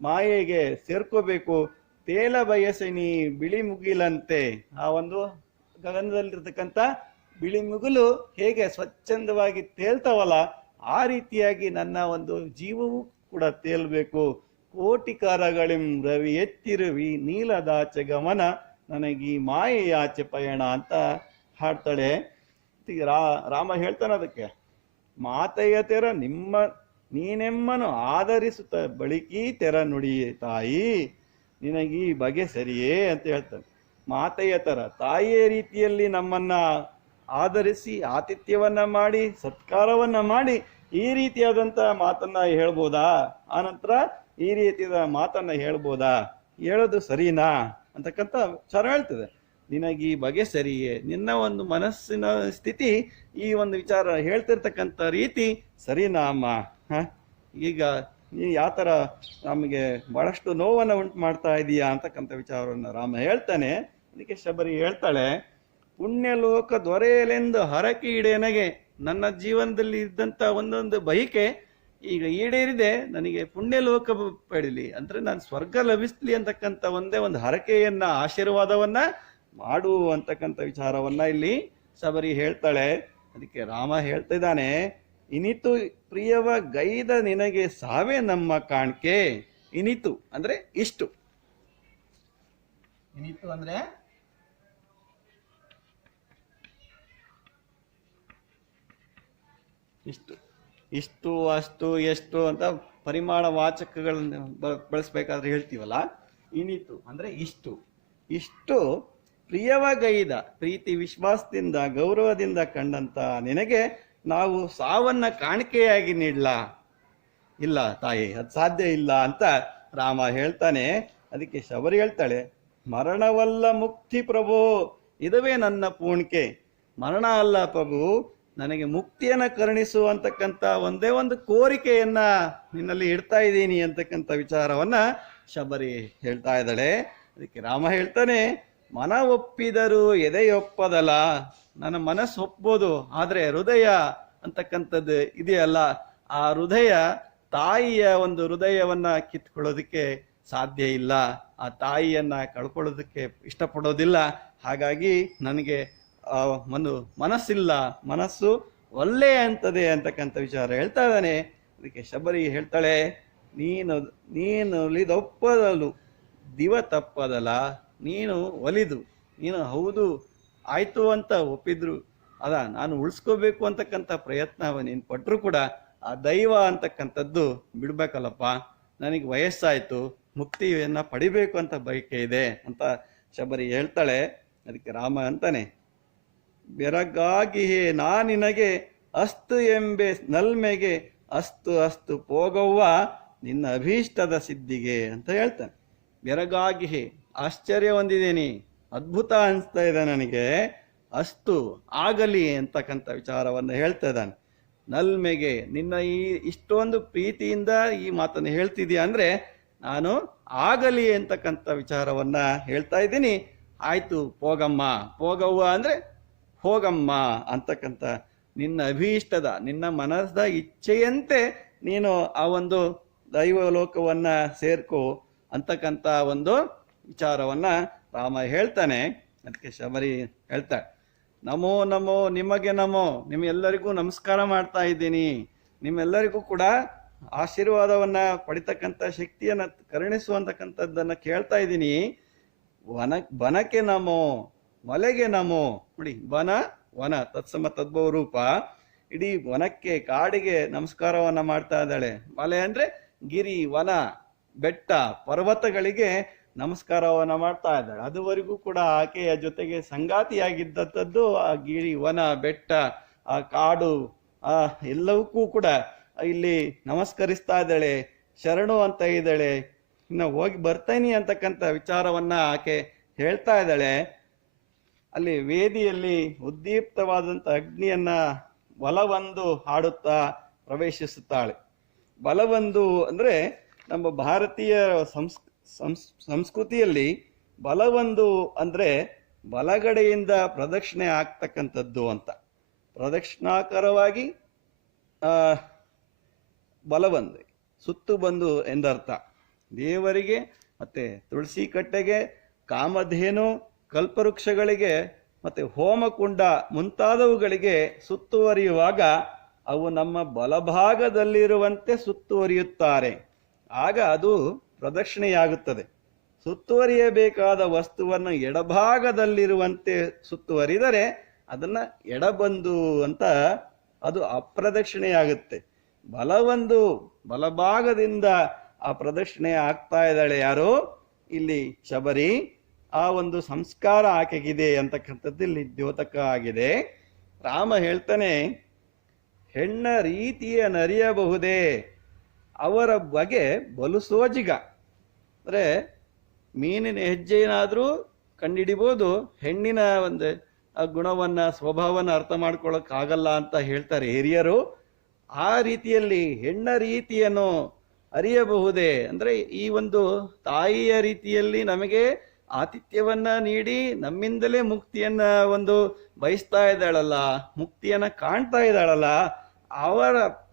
ಮಾಯೆಗೆ ಸೇರ್ಕೋಬೇಕು. ತೇಲ ಬಯಸಿನಿ ಬಿಳಿ ಮುಗಿಲಂತೆ, ಆ ಒಂದು ಗಗನದಲ್ಲಿರ್ತಕ್ಕಂಥ ಬಿಳಿ ಮುಗಿಲು ಹೇಗೆ ಸ್ವಚ್ಛಂದವಾಗಿ ತೇಲ್ತಾವಲ್ಲ, ಆ ರೀತಿಯಾಗಿ ನನ್ನ ಒಂದು ಜೀವವು ಕೂಡ ತೇಲ್ಬೇಕು. ಕೋಟಿ ಕರಗಳಿಂ ರವಿ ಎತ್ತಿರುವಿ ನೀಲದಾಚೆ ಗಮನ, ನನಗೆ ಮಾಯೆಯಾಚೆ ಪಯಣ ಅಂತ ಹಾಡ್ತಾಳೆ. ರಾಮ ಹೇಳ್ತಾನೆ ಅದಕ್ಕೆ, ಮಾತೆಯ ತೆರ ನೀನೆಮ್ಮನು ಆಧರಿಸುತ್ತ ಬಳಿಕಿ ತೆರ ನುಡಿಯೇ ತಾಯಿ, ನಿನಗೀ ಬಗೆ ಸರಿಯೇ ಅಂತ ಹೇಳ್ತಾನೆ. ಮಾತೆಯ ತರ ತಾಯಿಯ ರೀತಿಯಲ್ಲಿ ನಮ್ಮನ್ನ ಆಧರಿಸಿ ಆತಿಥ್ಯವನ್ನ ಮಾಡಿ ಸತ್ಕಾರವನ್ನ ಮಾಡಿ ಈ ರೀತಿಯಾದಂತ ಮಾತನ್ನ ಹೇಳ್ಬೋದಾ, ಆನಂತರ ಈ ರೀತಿಯಾದ ಮಾತನ್ನ ಹೇಳ್ಬೋದಾ, ಹೇಳೋದು ಸರಿನಾ ಅಂತಕ್ಕಂಥ ವಿಚಾರ ಹೇಳ್ತದೆ. ನಿನಗೀ ಬಗೆ ಸರಿಯೇ, ನಿನ್ನ ಒಂದು ಮನಸ್ಸಿನ ಸ್ಥಿತಿ ಈ ಒಂದು ವಿಚಾರ ಹೇಳ್ತಿರ್ತಕ್ಕಂಥ ರೀತಿ ಸರಿನಾ ಅಮ್ಮ? ಈಗ ನೀ ಯಾವ ಥರ ನಮಗೆ ಬಹಳಷ್ಟು ನೋವನ್ನು ಉಂಟು ಮಾಡ್ತಾ ಇದೀಯಾ ಅಂತಕ್ಕಂಥ ವಿಚಾರವನ್ನು ರಾಮ ಹೇಳ್ತಾನೆ. ಅದಕ್ಕೆ ಶಬರಿ ಹೇಳ್ತಾಳೆ, ಪುಣ್ಯಲೋಕ ದೊರೆಯಲೆಂದು ಹರಕೆ ಈಡೇನಗೆ, ನನ್ನ ಜೀವನದಲ್ಲಿ ಇದ್ದಂಥ ಒಂದೊಂದು ಬಯಕೆ ಈಗ ಈಡೇರಿದೆ, ನನಗೆ ಪುಣ್ಯಲೋಕ ಪಡೀಲಿ ಅಂದ್ರೆ ನಾನು ಸ್ವರ್ಗ ಲಭಿಸ್ಲಿ ಅಂತಕ್ಕಂಥ ಒಂದೇ ಒಂದು ಹರಕೆಯನ್ನ ಆಶೀರ್ವಾದವನ್ನ ಮಾಡು ಅಂತಕ್ಕಂಥ ವಿಚಾರವನ್ನ ಇಲ್ಲಿ ಶಬರಿ ಹೇಳ್ತಾಳೆ. ಅದಕ್ಕೆ ರಾಮ ಹೇಳ್ತಾ ಇದ್ದಾನೆ, ಇನಿತು ಪ್ರಿಯವ ಗೈದ ನಿನಗೆ ಸಾವೇ ನಮ್ಮ ಕಾಣ್ಕೆ. ಇನಿತು ಅಂದ್ರೆ ಇಷ್ಟು, ಇನಿತು ಅಂದ್ರೆ ಇಷ್ಟು, ಇಷ್ಟು ಅಷ್ಟು ಎಷ್ಟು ಅಂತ ಪರಿಮಾಣ ವಾಚಕಗಳನ್ನ ಬಳಸ್ಬೇಕಾದ್ರೆ ಹೇಳ್ತೀವಲ್ಲ, ಇನಿತು ಅಂದ್ರೆ ಇಷ್ಟು. ಇಷ್ಟು ಪ್ರಿಯವಗೈದ ಪ್ರೀತಿ ವಿಶ್ವಾಸದಿಂದ ಗೌರವದಿಂದ ಕಂಡಂತ ನಿನಗೆ ನಾವು ಸಾವನ್ನ ಕಾಣಿಕೆಯಾಗಿ ನೀಡ್ಲಾ? ಇಲ್ಲ ತಾಯಿ, ಅದು ಸಾಧ್ಯ ಇಲ್ಲ ಅಂತ ರಾಮ ಹೇಳ್ತಾನೆ. ಅದಕ್ಕೆ ಶಬರಿ ಹೇಳ್ತಾಳೆ, ಮರಣವಲ್ಲ ಮುಕ್ತಿ ಪ್ರಭು, ಇದುವೇ ನನ್ನ ಪೂಣಿಕೆ. ಮರಣ ಅಲ್ಲ ಪ್ರಭು, ನನಗೆ ಮುಕ್ತಿಯನ್ನ ಕರುಣಿಸು ಅಂತಕ್ಕಂಥ ಒಂದೇ ಒಂದು ಕೋರಿಕೆಯನ್ನ ನಿನ್ನಲ್ಲಿ ಇಡ್ತಾ ಇದ್ದೀನಿ ಅಂತಕ್ಕಂಥ ವಿಚಾರವನ್ನ ಶಬರಿ ಹೇಳ್ತಾ ಇದ್ದಾಳೆ. ಅದಕ್ಕೆ ರಾಮ ಹೇಳ್ತಾನೆ, ಮನ ಒಪ್ಪಿದರೂ ಎದೆಯೊಪ್ಪದಲ್ಲ. ನನ್ನ ಮನಸ್ಸು ಒಪ್ಬೋದು, ಆದ್ರೆ ಹೃದಯ ಅಂತಕ್ಕಂಥದ್ದು ಇದೆಯಲ್ಲ, ಆ ಹೃದಯ ತಾಯಿಯ ಒಂದು ಹೃದಯವನ್ನ ಕಿತ್ಕೊಳ್ಳೋದಕ್ಕೆ ಸಾಧ್ಯ ಇಲ್ಲ, ಆ ತಾಯಿಯನ್ನ ಕಳ್ಕೊಳ್ಳೋದಕ್ಕೆ ಇಷ್ಟಪಡೋದಿಲ್ಲ. ಹಾಗಾಗಿ ನನಗೆ ಮನಸ್ಸಿಲ್ಲ, ಮನಸ್ಸು ಒಳ್ಳೆ ಅಂತದೆ ಅಂತಕ್ಕಂಥ ವಿಚಾರ ಹೇಳ್ತಾ ಇದ್ದಾನೆ. ಅದಕ್ಕೆ ಶಬರಿ ಹೇಳ್ತಾಳೆ, ನೀನು ಒಲಿದೊಪ್ಪದಲು ದಿವ ತಪ್ಪದಲ್ಲ. ನೀನು ಒಲಿದು ನೀನು ಹೌದು ಆಯ್ತು ಅಂತ ಒಪ್ಪಿದ್ರು, ನಾನು ಉಳಿಸ್ಕೋಬೇಕು ಅಂತಕ್ಕಂಥ ಪ್ರಯತ್ನ ನೀನು ಪಟ್ಟರು ಕೂಡ ಆ ದೈವ ಅಂತಕ್ಕಂಥದ್ದು ಬಿಡ್ಬೇಕಲ್ಲಪ್ಪ. ನನಗೆ ವಯಸ್ಸಾಯ್ತು, ಮುಕ್ತಿಯನ್ನ ಪಡಿಬೇಕು ಅಂತ ಬಯಕೆ ಇದೆ ಅಂತ ಶಬರಿ ಹೇಳ್ತಾಳೆ. ಅದಕ್ಕೆ ರಾಮ ಅಂತಾನೆ, ಬೆರಗಾಗಿ ನಾ ನಿನಗೆ ಅಸ್ತು ಎಂಬೆ ನಲ್ಮೆಗೆ ಅಸ್ತು ಅಸ್ತು ಪೋಗವ್ವ ನಿನ್ನ ಅಭೀಷ್ಟದ ಸಿದ್ಧಿಗೆ ಅಂತ ಹೇಳ್ತಾನೆ. ಬೆರಗಾಗಿ ಆಶ್ಚರ್ಯ ಹೊಂದಿದ್ದೀನಿ, ಅದ್ಭುತ ಅನಿಸ್ತಾ ಇದೆ ನನಗೆ, ಅಸ್ತು ಆಗಲಿ ಅಂತಕ್ಕಂಥ ವಿಚಾರವನ್ನು ಹೇಳ್ತಾ ಇದ್ದಾನೆ. ನಲ್ಮೆಗೆ ನಿನ್ನ ಇಷ್ಟೊಂದು ಪ್ರೀತಿಯಿಂದ ಈ ಮಾತನ್ನು ಹೇಳ್ತಿದ್ಯಾ ಅಂದ್ರೆ ನಾನು ಆಗಲಿ ಅಂತಕ್ಕಂಥ ವಿಚಾರವನ್ನ ಹೇಳ್ತಾ ಇದ್ದೀನಿ. ಆಯ್ತು ಪೋಗಮ್ಮ, ಪೋಗವ್ವ ಅಂದ್ರೆ ಹೋಗಮ್ಮ ಅಂತಕ್ಕಂಥ ನಿನ್ನ ಅಭೀಷ್ಟದ ನಿನ್ನ ಮನಸ್ದ ಇಚ್ಛೆಯಂತೆ ನೀನು ಆ ಒಂದು ದೈವ ಲೋಕವನ್ನ ಸೇರ್ಕೋ ಅಂತಕ್ಕಂಥ ಒಂದು ವಿಚಾರವನ್ನ ರಾಮ ಹೇಳ್ತಾನೆ. ಅದಕ್ಕೆ ಶಬರಿ ಹೇಳ್ತಾಳೆ, ನಮೋ ನಮೋ ನಿಮಗೆ ನಮೋ, ನಿಮ್ಮೆಲ್ಲರಿಗೂ ನಮಸ್ಕಾರ ಮಾಡ್ತಾ ಇದ್ದೀನಿ, ನಿಮ್ಮೆಲ್ಲರಿಗೂ ಕೂಡ ಆಶೀರ್ವಾದವನ್ನ ಪಡಿತಕ್ಕಂಥ ಶಕ್ತಿಯನ್ನ ಕರುಣಿಸುವಂತಕ್ಕಂಥದ್ದನ್ನ ಕೇಳ್ತಾ ಇದ್ದೀನಿ. ಬನಕ್ಕೆ ನಮೋ, ಮಲೆಗೆ ನಮೋ. ನೋಡಿ, ವನ ತತ್ಸಮ ತದ್ಭವ ರೂಪ, ಇಡೀ ವನಕ್ಕೆ ಕಾಡಿಗೆ ನಮಸ್ಕಾರವನ್ನ ಮಾಡ್ತಾ ಇದ್ದಾಳೆ. ಮಲೆ ಅಂದ್ರೆ ಗಿರಿ, ವನ, ಬೆಟ್ಟ, ಪರ್ವತಗಳಿಗೆ ನಮಸ್ಕಾರವನ್ನ ಮಾಡ್ತಾ ಇದ್ದಾಳೆ. ಅದುವರೆಗೂ ಕೂಡ ಆಕೆಯ ಜೊತೆಗೆ ಸಂಗಾತಿಯಾಗಿದ್ದದ್ದು ಆ ಗಿರಿ, ವನ, ಬೆಟ್ಟ, ಆ ಕಾಡು, ಆ ಎಲ್ಲವಕ್ಕೂ ಕೂಡ ಇಲ್ಲಿ ನಮಸ್ಕರಿಸ್ತಾ ಇದ್ದಾಳೆ, ಶರಣು ಅಂತ ಇದ್ದಾಳೆ, ಇನ್ನು ಹೋಗಿ ಬರ್ತೇನೆ ಅಂತಕ್ಕಂಥ ವಿಚಾರವನ್ನ ಆಕೆ ಹೇಳ್ತಾ ಇದ್ದಾಳೆ. ಅಲ್ಲಿ ವೇದಿಯಲ್ಲಿ ಉದ್ದೀಪ್ತವಾದಂಥ ಅಗ್ನಿಯನ್ನ ಬಲವೊಂದು ಹಾಡುತ್ತಾ ಪ್ರವೇಶಿಸುತ್ತಾಳೆ. ಬಲವೊಂದು ಅಂದ್ರೆ ನಮ್ಮ ಭಾರತೀಯ ಸಂಸ್ಕೃತಿಯಲ್ಲಿ ಬಲವೊಂದು ಅಂದ್ರೆ ಬಲಗಡೆಯಿಂದ ಪ್ರದಕ್ಷಿಣೆ ಆಗ್ತಕ್ಕಂಥದ್ದು ಅಂತ, ಪ್ರದಕ್ಷಿಣಾಕಾರವಾಗಿ ಬಲವೊಂದು ಸುತ್ತು ಬಂದು ಎಂದರ್ಥ. ದೇವರಿಗೆ ಮತ್ತೆ ತುಳಸಿ ಕಟ್ಟೆಗೆ, ಕಾಮಧೇನು, ಕಲ್ಪವೃಕ್ಷಗಳಿಗೆ ಮತ್ತೆ ಹೋಮಕುಂಡ ಮುಂತಾದವುಗಳಿಗೆ ಸುತ್ತುವರಿಯುವಾಗ ಅವು ನಮ್ಮ ಬಲಭಾಗದಲ್ಲಿರುವಂತೆ ಸುತ್ತುವರಿಯುತ್ತಾರೆ. ಆಗ ಅದು ಪ್ರದಕ್ಷಿಣೆಯಾಗುತ್ತದೆ. ಸುತ್ತುವರಿಯಬೇಕಾದ ವಸ್ತುವನ್ನು ಎಡಭಾಗದಲ್ಲಿರುವಂತೆ ಸುತ್ತುವರಿದರೆ ಅದನ್ನ ಎಡಬಂದು ಅಂತ, ಅದು ಅಪ್ರದಕ್ಷಿಣೆಯಾಗುತ್ತೆ. ಬಲವೊಂದು ಬಲಭಾಗದಿಂದ ಆ ಪ್ರದಕ್ಷಿಣೆ ಆಗ್ತಾ ಇದ್ದಾಳೆ ಯಾರು? ಇಲ್ಲಿ ಶಬರಿ. ಆ ಒಂದು ಸಂಸ್ಕಾರ ಆಕೆಗಿದೆ ಅಂತಕ್ಕಂಥದ್ದು ಇಲ್ಲಿ ದ್ಯೋತಕ ಆಗಿದೆ. ರಾಮ ಹೇಳ್ತಾನೆ, ಹೆಣ್ಣ ರೀತಿಯ ನರಿಯಬಹುದೇ ಅವರ ಬಗೆ ಬಲು ಸೋಜಿಗ. ಅಂದ್ರೆ ಮೀನಿನ ಹೆಜ್ಜೆನಾದ್ರೂ ಕಂಡಿಡಿಬಹುದು, ಹೆಣ್ಣಿನ ಒಂದು ಗುಣವನ್ನ ಸ್ವಭಾವನ ಅರ್ಥ ಮಾಡ್ಕೊಳಕ್ ಆಗಲ್ಲ ಅಂತ ಹೇಳ್ತಾರೆ ಹಿರಿಯರು. ಆ ರೀತಿಯಲ್ಲಿ ಹೆಣ್ಣ ರೀತಿಯನ್ನು ಅರಿಯಬಹುದೇ ಅಂದ್ರೆ ಈ ಒಂದು ತಾಯಿಯ ರೀತಿಯಲ್ಲಿ ನಮಗೆ ಆತಿಥ್ಯವನ್ನ ನೀಡಿ ನಮ್ಮಿಂದಲೇ ಮುಕ್ತಿಯನ್ನ ಒಂದು ಬಯಸ್ತಾ ಇದ್ದಾಳಲ್ಲ, ಮುಕ್ತಿಯನ್ನ ಕಾಣ್ತಾ ಇದ್ದಾಳಲ್ಲ,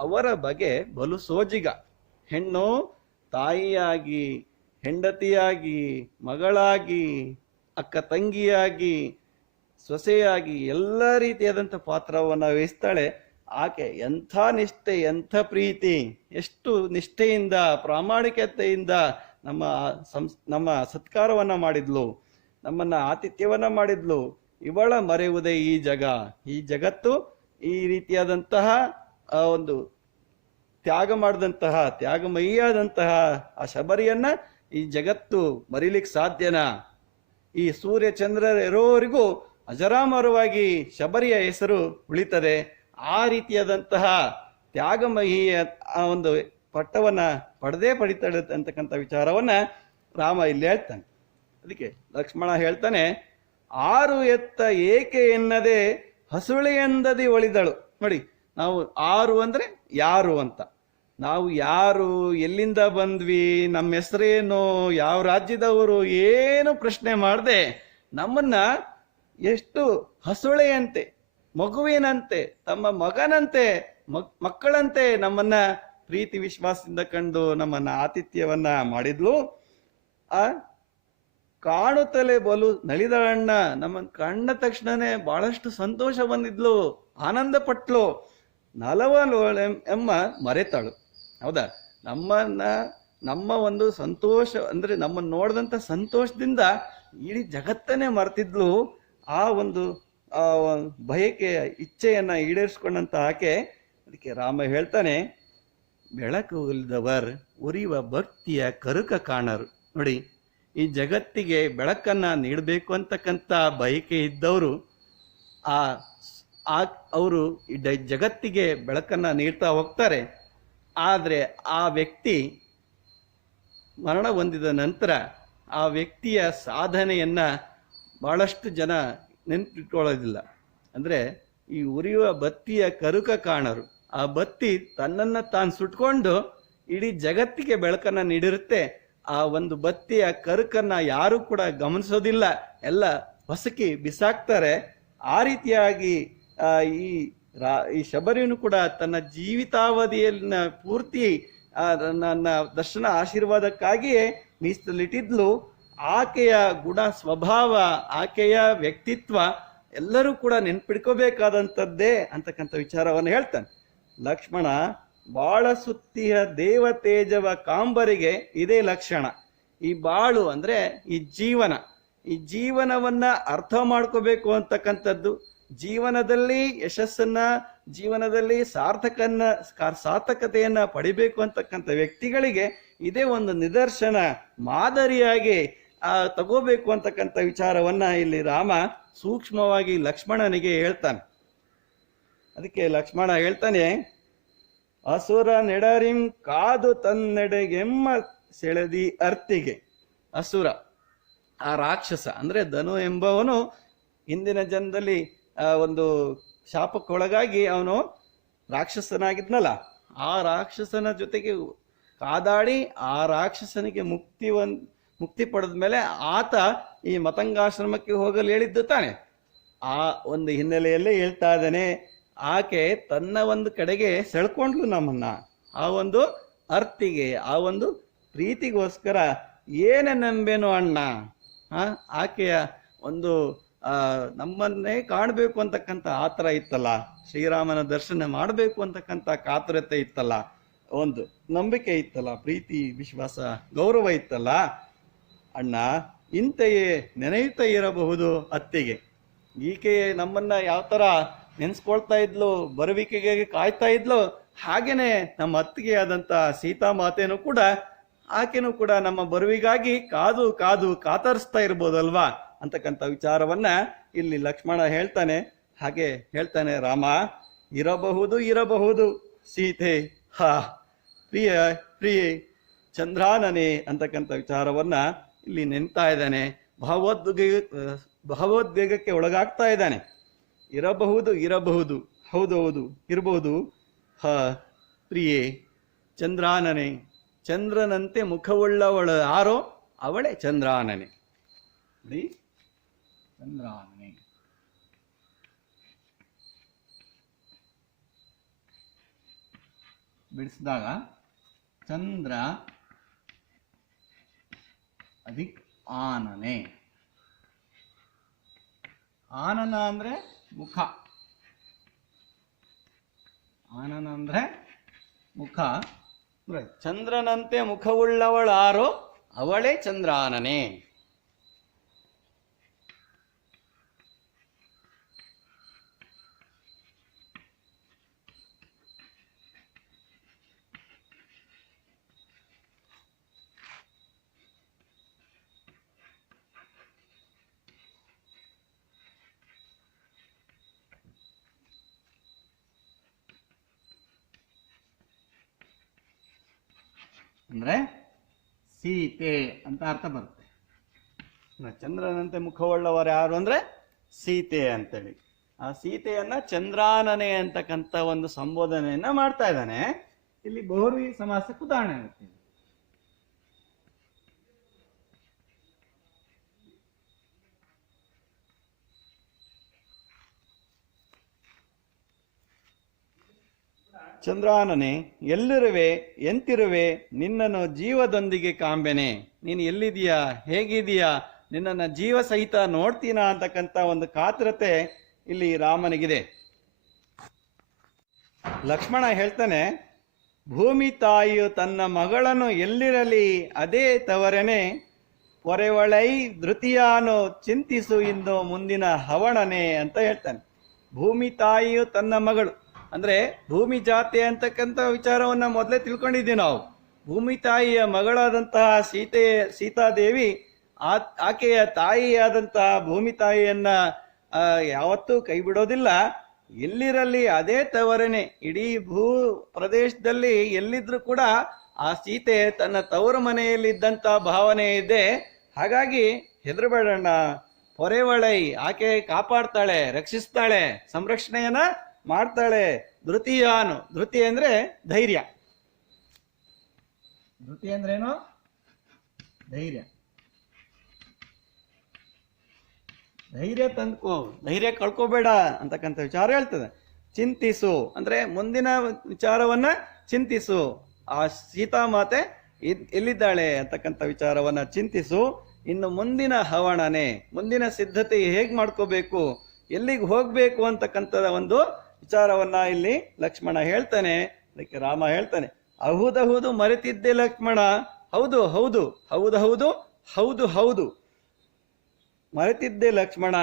ಅವರ ಬಗೆ ಬಲು ಸೋಜಿಗ. ಹೆಣ್ಣು ತಾಯಿಯಾಗಿ, ಹೆಂಡತಿಯಾಗಿ, ಮಗಳಾಗಿ, ಅಕ್ಕ ತಂಗಿಯಾಗಿ, ಸೊಸೆಯಾಗಿ ಎಲ್ಲ ರೀತಿಯಾದಂಥ ಪಾತ್ರವನ್ನು ವಹಿಸ್ತಾಳೆ. ಆಕೆ ಎಂಥ ನಿಷ್ಠೆ, ಎಂಥ ಪ್ರೀತಿ, ಎಷ್ಟು ನಿಷ್ಠೆಯಿಂದ ಪ್ರಾಮಾಣಿಕತೆಯಿಂದ ನಮ್ಮ ಸತ್ಕಾರವನ್ನ ಮಾಡಿದ್ಲು, ನಮ್ಮನ್ನ ಆತಿಥ್ಯವನ್ನ ಮಾಡಿದ್ಲು. ಇವಳ ಮರೆಯುವುದೇ ಈ ಜಗತ್ತು. ಈ ರೀತಿಯಾದಂತಹ ಒಂದು ತ್ಯಾಗ ಮಾಡಿದಂತಹ, ತ್ಯಾಗಮಯಿಯಾದಂತಹ ಆ ಶಬರಿಯನ್ನ ಈ ಜಗತ್ತು ಮರಿಲಿಕ್ಕೆ ಸಾಧ್ಯನಾ? ಈ ಸೂರ್ಯ ಚಂದ್ರರಿರೋವರೆಗೂ ಅಜರಾಮರವಾಗಿ ಶಬರಿಯ ಹೆಸರು ಉಳಿತದೆ. ಆ ರೀತಿಯಾದಂತಹ ತ್ಯಾಗಮಹಿಯ ಆ ಒಂದು ಪಟ್ಟವನ್ನ ಪಡಿತಾಳೆ ಅಂತಕ್ಕಂಥ ವಿಚಾರವನ್ನ ರಾಮ ಇಲ್ಲಿ ಹೇಳ್ತಾನೆ. ಅದಕ್ಕೆ ಲಕ್ಷ್ಮಣ ಹೇಳ್ತಾನೆ, ಆರು ಎತ್ತ ಏಕೆ ಎನ್ನದೆ ಹಸುಳೆಯೆಂದದಿ ಒಳಿದಳು. ನೋಡಿ, ನಾವು ಆರು ಅಂದ್ರೆ ಯಾರು ಅಂತ, ನಾವು ಯಾರು, ಎಲ್ಲಿಂದ ಬಂದ್ವಿ, ನಮ್ಮ ಹೆಸರೇನು, ಯಾವ ರಾಜ್ಯದವರು, ಏನು ಪ್ರಶ್ನೆ ಮಾಡದೆ ನಮ್ಮನ್ನ ಎಷ್ಟು ಹಸುಳೆಯಂತೆ, ಮಗುವಿನಂತೆ, ತಮ್ಮ ಮಗನಂತೆ, ಮಕ್ಕಳಂತೆ ನಮ್ಮನ್ನ ಪ್ರೀತಿ ವಿಶ್ವಾಸದಿಂದ ಕಂಡು ನಮ್ಮನ್ನ ಆತಿಥ್ಯವನ್ನ ಮಾಡಿದ್ಲು. ಆ ಕಾಣುತ್ತಲೇ ಬಲು ನಲಿದಳಣ್ಣ. ನಮ್ಮನ್ನ ಕಂಡ ತಕ್ಷಣನೇ ಬಹಳಷ್ಟು ಸಂತೋಷ ಬಂದಿದ್ಲು, ಆನಂದ ಪಟ್ಲು. ಎಂಬ ಮರೆತಾಳು. ಹೌದಾ? ನಮ್ಮ ಒಂದು ಸಂತೋಷ ಅಂದ್ರೆ ನಮ್ಮನ್ನು ನೋಡಿದಂತ ಸಂತೋಷದಿಂದ ಇಡೀ ಜಗತ್ತನ್ನೇ ಮರ್ತಿದ್ಲು. ಆ ಒಂದು ಬಯಕೆಯ ಇಚ್ಛೆಯನ್ನ ಈಡೇರಿಸ್ಕೊಂಡಂತ ಆಕೆ. ಅದಕ್ಕೆ ರಾಮ ಹೇಳ್ತಾನೆ, ಬೆಳಕು ಇಲ್ಲದವರ್ ಉರಿಯುವ ಭಕ್ತಿಯ ಕರುಕ ಕಾಣರು. ನೋಡಿ, ಈ ಜಗತ್ತಿಗೆ ಬೆಳಕನ್ನ ನೀಡಬೇಕು ಅಂತಕ್ಕಂಥ ಬಯಕೆ ಇದ್ದವರು ಅವರು ಜಗತ್ತಿಗೆ ಬೆಳಕನ್ನ ನೀಡ್ತಾ ಹೋಗ್ತಾರೆ. ಆದರೆ ಆ ವ್ಯಕ್ತಿ ಮರಣ ಹೊಂದಿದ ನಂತರ ಆ ವ್ಯಕ್ತಿಯ ಸಾಧನೆಯನ್ನ ಬಹಳಷ್ಟು ಜನ ನೆನಪಿಟ್ಕೊಳ್ಳೋದಿಲ್ಲ. ಅಂದ್ರೆ ಈ ಉರಿಯುವ ಬತ್ತಿಯ ಕರುಕ ಕಾಣರು. ಆ ಬತ್ತಿ ತನ್ನನ್ನ ತಾನು ಸುಟ್ಕೊಂಡು ಇಡೀ ಜಗತ್ತಿಗೆ ಬೆಳಕನ್ನ ನೀಡಿರುತ್ತೆ. ಆ ಒಂದು ಬತ್ತಿಯ ಕರುಕನ್ನ ಯಾರು ಕೂಡ ಗಮನಿಸೋದಿಲ್ಲ, ಎಲ್ಲ ಹೊಸಕಿ ಬಿಸಾಕ್ತಾರೆ. ಆ ರೀತಿಯಾಗಿ ಈ ಶಬರಿಯನ್ನು ಕೂಡ ತನ್ನ ಜೀವಿತಾವಧಿಯನ್ನ ಪೂರ್ತಿ ನನ್ನ ದರ್ಶನ ಆಶೀರ್ವಾದಕ್ಕಾಗಿಯೇ ಮೀಸಲಿಟ್ಟಿದ್ಲು. ಆಕೆಯ ಗುಣ ಸ್ವಭಾವ, ಆಕೆಯ ವ್ಯಕ್ತಿತ್ವ ಎಲ್ಲರೂ ಕೂಡ ನೆನ್ಪಿಡ್ಕೋಬೇಕಾದಂಥದ್ದೇ ಅಂತಕ್ಕಂಥ ವಿಚಾರವನ್ನು ಹೇಳ್ತಾನೆ ಲಕ್ಷ್ಮಣ. ಬಾಳ ಸುತ್ತಿಯ ದೇವತೇಜವ ಕಾಂಬರಿಗೆ ಇದೇ ಲಕ್ಷಣ. ಈ ಬಾಳು ಅಂದ್ರೆ ಈ ಜೀವನವನ್ನ ಅರ್ಥ ಮಾಡ್ಕೋಬೇಕು ಜೀವನದಲ್ಲಿ ಯಶಸ್ಸನ್ನ, ಜೀವನದಲ್ಲಿ ಸಾರ್ಥಕತೆಯನ್ನ ಪಡಿಬೇಕು ಅಂತಕ್ಕಂಥ ವ್ಯಕ್ತಿಗಳಿಗೆ ಇದೇ ಒಂದು ನಿದರ್ಶನ, ಮಾದರಿಯಾಗಿ ತಗೋಬೇಕು ಅಂತಕ್ಕಂಥ ವಿಚಾರವನ್ನ ಇಲ್ಲಿ ರಾಮ ಸೂಕ್ಷ್ಮವಾಗಿ ಲಕ್ಷ್ಮಣನಿಗೆ ಹೇಳ್ತಾನೆ. ಅದಕ್ಕೆ ಲಕ್ಷ್ಮಣ ಹೇಳ್ತಾನೆ, ಅಸುರ ನೆಡರಿಂ ಕಾದು ತನ್ನೆಡೆಗೆಮ್ಮ ಸೆಳೆದಿ ಅರ್ತಿಗೆ. ಅಸುರ ಆ ರಾಕ್ಷಸ ಅಂದ್ರೆ ಧನು ಎಂಬವನು ಹಿಂದಿನ ಜನ್ಮದಲ್ಲಿ ಒಂದು ಶಾಪಕ್ಕೊಳಗಾಗಿ ಅವನು ರಾಕ್ಷಸನಾಗಿದ್ನಲ್ಲ, ಆ ರಾಕ್ಷಸನ ಜೊತೆಗೆ ಕಾದಾಡಿ ಆ ರಾಕ್ಷಸನಿಗೆ ಮುಕ್ತಿ ಪಡೆದ ಮೇಲೆ ಆತ ಈ ಮತಂಗಾಶ್ರಮಕ್ಕೆ ಹೋಗಲು ಹೇಳಿದ್ದು ತಾನೆ. ಆ ಒಂದು ಹಿನ್ನೆಲೆಯಲ್ಲೇ ಹೇಳ್ತಾ ಇದ್ದಾನೆ, ಆಕೆ ತನ್ನ ಒಂದು ಕಡೆಗೆ ಸೆಳ್ಕೊಂಡ್ಲು ನಮ್ಮನ್ನ. ಆ ಒಂದು ಅರ್ತಿಗೆ, ಆ ಒಂದು ಪ್ರೀತಿಗೋಸ್ಕರ ಏನೇ ನಂಬೇನು ಅಣ್ಣ, ಆಕೆಯ ಒಂದು ನಮ್ಮನ್ನೇ ಕಾಣಬೇಕು ಅಂತಕ್ಕಂಥ ಆತರ ಇತ್ತಲ್ಲ, ಶ್ರೀರಾಮನ ದರ್ಶನ ಮಾಡಬೇಕು ಅಂತಕ್ಕಂಥ ಕಾತುರತೆ ಇತ್ತಲ್ಲ, ಒಂದು ನಂಬಿಕೆ ಇತ್ತಲ್ಲ, ಪ್ರೀತಿ ವಿಶ್ವಾಸ ಗೌರವ ಇತ್ತಲ್ಲ ಅಣ್ಣ, ಇಂತೆಯೇ ನೆನೆಯುತ್ತಾ ಇರಬಹುದು ಅತ್ತಿಗೆ. ಈಕೆ ನಮ್ಮನ್ನ ಯಾವ ತರ ನೆನ್ಸ್ಕೊಳ್ತಾ ಇದ್ಲು, ಬರುವಿಕೆಗೆ ಕಾಯ್ತಾ ಇದ್ಲು, ಹಾಗೇನೆ ನಮ್ಮ ಅತ್ತಿಗೆ ಆದಂತ ಸೀತಾಮಾತೆನೂ ಕೂಡ ಆಕೆನೂ ಕೂಡ ನಮ್ಮ ಬರುವಿಗಾಗಿ ಕಾದು ಕಾದು ಕಾತರಿಸ್ತಾ ಇರ್ಬೋದಲ್ವಾ ಅಂತಕ್ಕಂಥ ವಿಚಾರವನ್ನ ಇಲ್ಲಿ ಲಕ್ಷ್ಮಣ ಹೇಳ್ತಾನೆ. ಹಾಗೆ ಹೇಳ್ತಾನೆ, ರಾಮ ಇರಬಹುದು ಸೀತೆ ಪ್ರಿಯ ಪ್ರಿಯೆ ಚಂದ್ರಾನನೆ ಅಂತಕ್ಕಂಥ ವಿಚಾರವನ್ನ ಇಲ್ಲಿ ನೆನ್ತಾ ಇದ್ದಾನೆ. ಭಾವೋದ್ವೇಗಕ್ಕೆ ಒಳಗಾಗ್ತಾ ಇದ್ದಾನೆ. ಇರಬಹುದು ಹೌದೌದು ಇರಬಹುದು. ಪ್ರಿಯೆ ಚಂದ್ರಾನನೆ, ಚಂದ್ರನಂತೆ ಮುಖವುಳ್ಳವಳು ಯಾರೋ ಅವಳೇ ಚಂದ್ರಾನನೆ. ಚಂದ್ರಾನನೆ ಬಿಡಿಸಿದಾಗ ಚಂದ್ರ ಅಧಿಕ್ ಆನನೆ. ಆನನ ಅಂದ್ರೆ ಮುಖ, ಆನನ ಅಂದ್ರೆ ಮುಖ. ಚಂದ್ರನಂತೆ ಮುಖವುಳ್ಳವಳಾರೋ ಅವಳೇ ಚಂದ್ರಾನನೆ. ಅಂದ್ರೆ ಸೀತೆ ಅಂತ ಅರ್ಥ ಬರುತ್ತೆ. ಚಂದ್ರನಂತೆ ಮುಖವುಳ್ಳವರು ಯಾರು ಅಂದ್ರೆ ಸೀತೆ ಅಂತೇಳಿ, ಆ ಸೀತೆಯನ್ನ ಚಂದ್ರಾನನೆ ಅಂತಕ್ಕಂಥ ಒಂದು ಸಂಬೋಧನೆಯನ್ನ ಮಾಡ್ತಾ ಇದ್ದಾನೆ. ಇಲ್ಲಿ ಬಹುವ್ರೀಹಿ ಸಮಾಸಕ್ಕೆ ಉದಾಹರಣೆ ಆಗುತ್ತೆ. ಚಂದ್ರಾನನೆ ಎಲ್ಲಿರುವೆ ಎಂತಿರುವೆ, ನಿನ್ನನ್ನು ಜೀವದೊಂದಿಗೆ ಕಾಂಬೆನೆ. ನೀನು ಎಲ್ಲಿದೀಯಾ, ಹೇಗಿದೀಯಾ, ನಿನ್ನನ್ನು ಜೀವ ಸಹಿತ ನೋಡ್ತೀನ ಅಂತಕ್ಕಂಥ ಒಂದು ಕಾತುರತೆ ಇಲ್ಲಿ ರಾಮನಿಗಿದೆ. ಲಕ್ಷ್ಮಣ ಹೇಳ್ತಾನೆ, ಭೂಮಿ ತಾಯಿಯು ತನ್ನ ಮಗಳನ್ನು ಎಲ್ಲಿರಲಿ ಅದೇ ತವರನೆ, ಪೊರೆವಳೈ ಧೃತಿಯಾನು ಚಿಂತಿಸು ಇಂದು ಮುಂದಿನ ಹವಣನೆ ಅಂತ ಹೇಳ್ತಾನೆ. ಭೂಮಿ ತಾಯಿಯು ತನ್ನ ಮಗಳು ಅಂದ್ರೆ ಭೂಮಿ ಜಾತಿ ಅಂತಕ್ಕಂಥ ವಿಚಾರವನ್ನ ಮೊದಲೇ ತಿಳ್ಕೊಂಡಿದ್ದೀವಿ ನಾವು. ಭೂಮಿ ತಾಯಿಯ ಮಗಳಾದಂತಹ ಸೀತಾದೇವಿ ಆಕೆಯ ತಾಯಿಯಾದಂತಹ ಭೂಮಿ ತಾಯಿಯನ್ನ ಯಾವತ್ತೂ ಕೈ ಬಿಡೋದಿಲ್ಲ. ಎಲ್ಲಿರಲಿ ಅದೇ ತವರನೆ. ಇಡೀ ಭೂ ಪ್ರದೇಶದಲ್ಲಿ ಎಲ್ಲಿದ್ರು ಕೂಡ ಆ ಸೀತೆ ತನ್ನ ತವರು ಮನೆಯಲ್ಲಿ ಇದ್ದಂತ ಭಾವನೆ ಇದೆ. ಹಾಗಾಗಿ ಹೆದರಬೇಡಣ್ಣ, ಪೊರೆವಳೈ, ಆಕೆ ಕಾಪಾಡ್ತಾಳೆ, ರಕ್ಷಿಸ್ತಾಳೆ, ಸಂರಕ್ಷಣೆಯನ್ನ ಮಾಡ್ತಾಳೆ. ಧೃತಿಯಾನು, ಧೃತಿ ಅಂದ್ರೆ ಧೈರ್ಯ. ಧೃತಿ ಅಂದ್ರೇನು? ಧೈರ್ಯ. ಧೈರ್ಯ ತಂದ್ಕೋ, ಧೈರ್ಯ ಕಳ್ಕೋಬೇಡ ಅಂತಕ್ಕಂಥ ವಿಚಾರ ಹೇಳ್ತದೆ. ಚಿಂತಿಸು ಅಂದ್ರೆ ಮುಂದಿನ ವಿಚಾರವನ್ನ ಚಿಂತಿಸು. ಆ ಸೀತಾಮಾತೆ ಎಲ್ಲಿದ್ದಾಳೆ ಅಂತಕ್ಕಂಥ ವಿಚಾರವನ್ನ ಚಿಂತಿಸು. ಇನ್ನು ಮುಂದಿನ ಹವಣನೆ, ಮುಂದಿನ ಸಿದ್ಧತೆ ಹೇಗ್ ಮಾಡ್ಕೋಬೇಕು, ಎಲ್ಲಿಗೆ ಹೋಗ್ಬೇಕು ಅಂತಕ್ಕಂಥದ ಒಂದು ವಿಚಾರವನ್ನ ಇಲ್ಲಿ ಲಕ್ಷ್ಮಣ ಹೇಳ್ತಾನೆ. ಅದಕ್ಕೆ ರಾಮ ಹೇಳ್ತಾನೆ, ಅಹುದಹುದು ಮರೆತಿದ್ದೆ ಲಕ್ಷ್ಮಣ. ಹೌದು ಹೌದು ಹೌದು ಹೌದು ಹೌದು ಹೌದು ಮರೆತಿದ್ದೆ ಲಕ್ಷ್ಮಣ.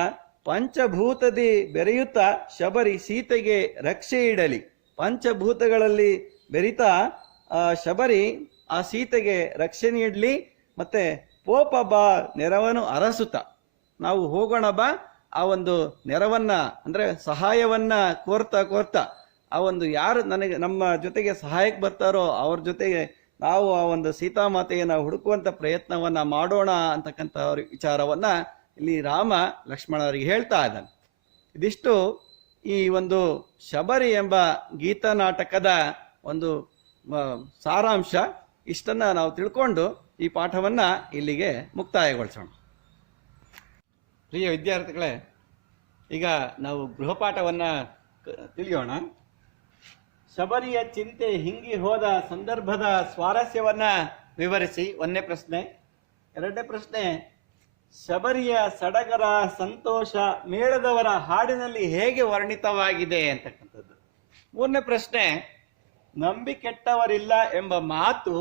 ಪಂಚಭೂತದಿ ಬೆರೆಯುತ್ತಾ ಶಬರಿ ಸೀತೆಗೆ ರಕ್ಷೆ ಇಡಲಿ. ಪಂಚಭೂತಗಳಲ್ಲಿ ಬೆರಿತಾ ಶಬರಿ ಆ ಸೀತೆಗೆ ರಕ್ಷೆ ನೀಡಲಿ. ಮತ್ತೆ ಪೋಪ ಬಾ ನೆರವನು ಅರಸುತ್ತ, ನಾವು ಹೋಗೋಣ ಬಾ, ಆ ಒಂದು ನೆರವನ್ನ ಅಂದ್ರೆ ಸಹಾಯವನ್ನ ಕೋರ್ತಾ ಆ ಒಂದು ಯಾರು ನನಗೆ ನಮ್ಮ ಜೊತೆಗೆ ಸಹಾಯಕ್ಕೆ ಬರ್ತಾರೋ ಅವ್ರ ಜೊತೆಗೆ ನಾವು ಆ ಒಂದು ಸೀತಾಮಾತೆಯನ್ನ ಹುಡುಕುವಂತ ಪ್ರಯತ್ನವನ್ನ ಮಾಡೋಣ ಅಂತಕ್ಕಂಥ ವಿಚಾರವನ್ನ ಇಲ್ಲಿ ರಾಮ ಲಕ್ಷ್ಮಣರಿಗೆ ಹೇಳ್ತಾ ಇದ್ದಾನೆ. ಇದಿಷ್ಟು ಈ ಒಂದು ಶಬರಿ ಎಂಬ ಗೀತ ನಾಟಕದ ಒಂದು ಸಾರಾಂಶ. ಇಷ್ಟನ್ನ ನಾವು ತಿಳ್ಕೊಂಡು ಈ ಪಾಠವನ್ನ ಇಲ್ಲಿಗೆ ಮುಕ್ತಾಯಗೊಳಿಸೋಣ. ಪ್ರಿಯ ವಿದ್ಯಾರ್ಥಿಗಳೇ, ಈಗ ನಾವು ಗೃಹಪಾಠವನ್ನ ತಿಳಿಯೋಣ. ಶಬರಿಯ ಚಿಂತೆ ಹಿಂಗಿ ಹೋದ ಸಂದರ್ಭದ ಸ್ವಾರಸ್ಯವನ್ನ ವಿವರಿಸಿ, ಒಂದನೇ ಪ್ರಶ್ನೆ. ಎರಡನೇ ಪ್ರಶ್ನೆ, ಶಬರಿಯ ಸಡಗರ ಸಂತೋಷ ಮೇಳದವರ ಹಾಡಿನಲ್ಲಿ ಹೇಗೆ ವರ್ಣಿತವಾಗಿದೆ ಅಂತಕ್ಕಂಥದ್ದು. ಮೂರನೇ ಪ್ರಶ್ನೆ, ನಂಬಿ ಕೆಟ್ಟವರಿಲ್ಲ ಎಂಬ ಮಾತು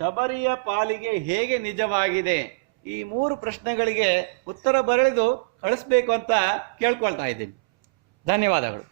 ಶಬರಿಯ ಪಾಲಿಗೆ ಹೇಗೆ ನಿಜವಾಗಿದೆ. ಈ 3 ಪ್ರಶ್ನೆಗಳಿಗೆ ಉತ್ತರ ಬರೆದು ಕಳಿಸ್ಬೇಕು ಅಂತ ಕೇಳ್ಕೊಳ್ತಾ ಇದ್ದೀನಿ. ಧನ್ಯವಾದಗಳು.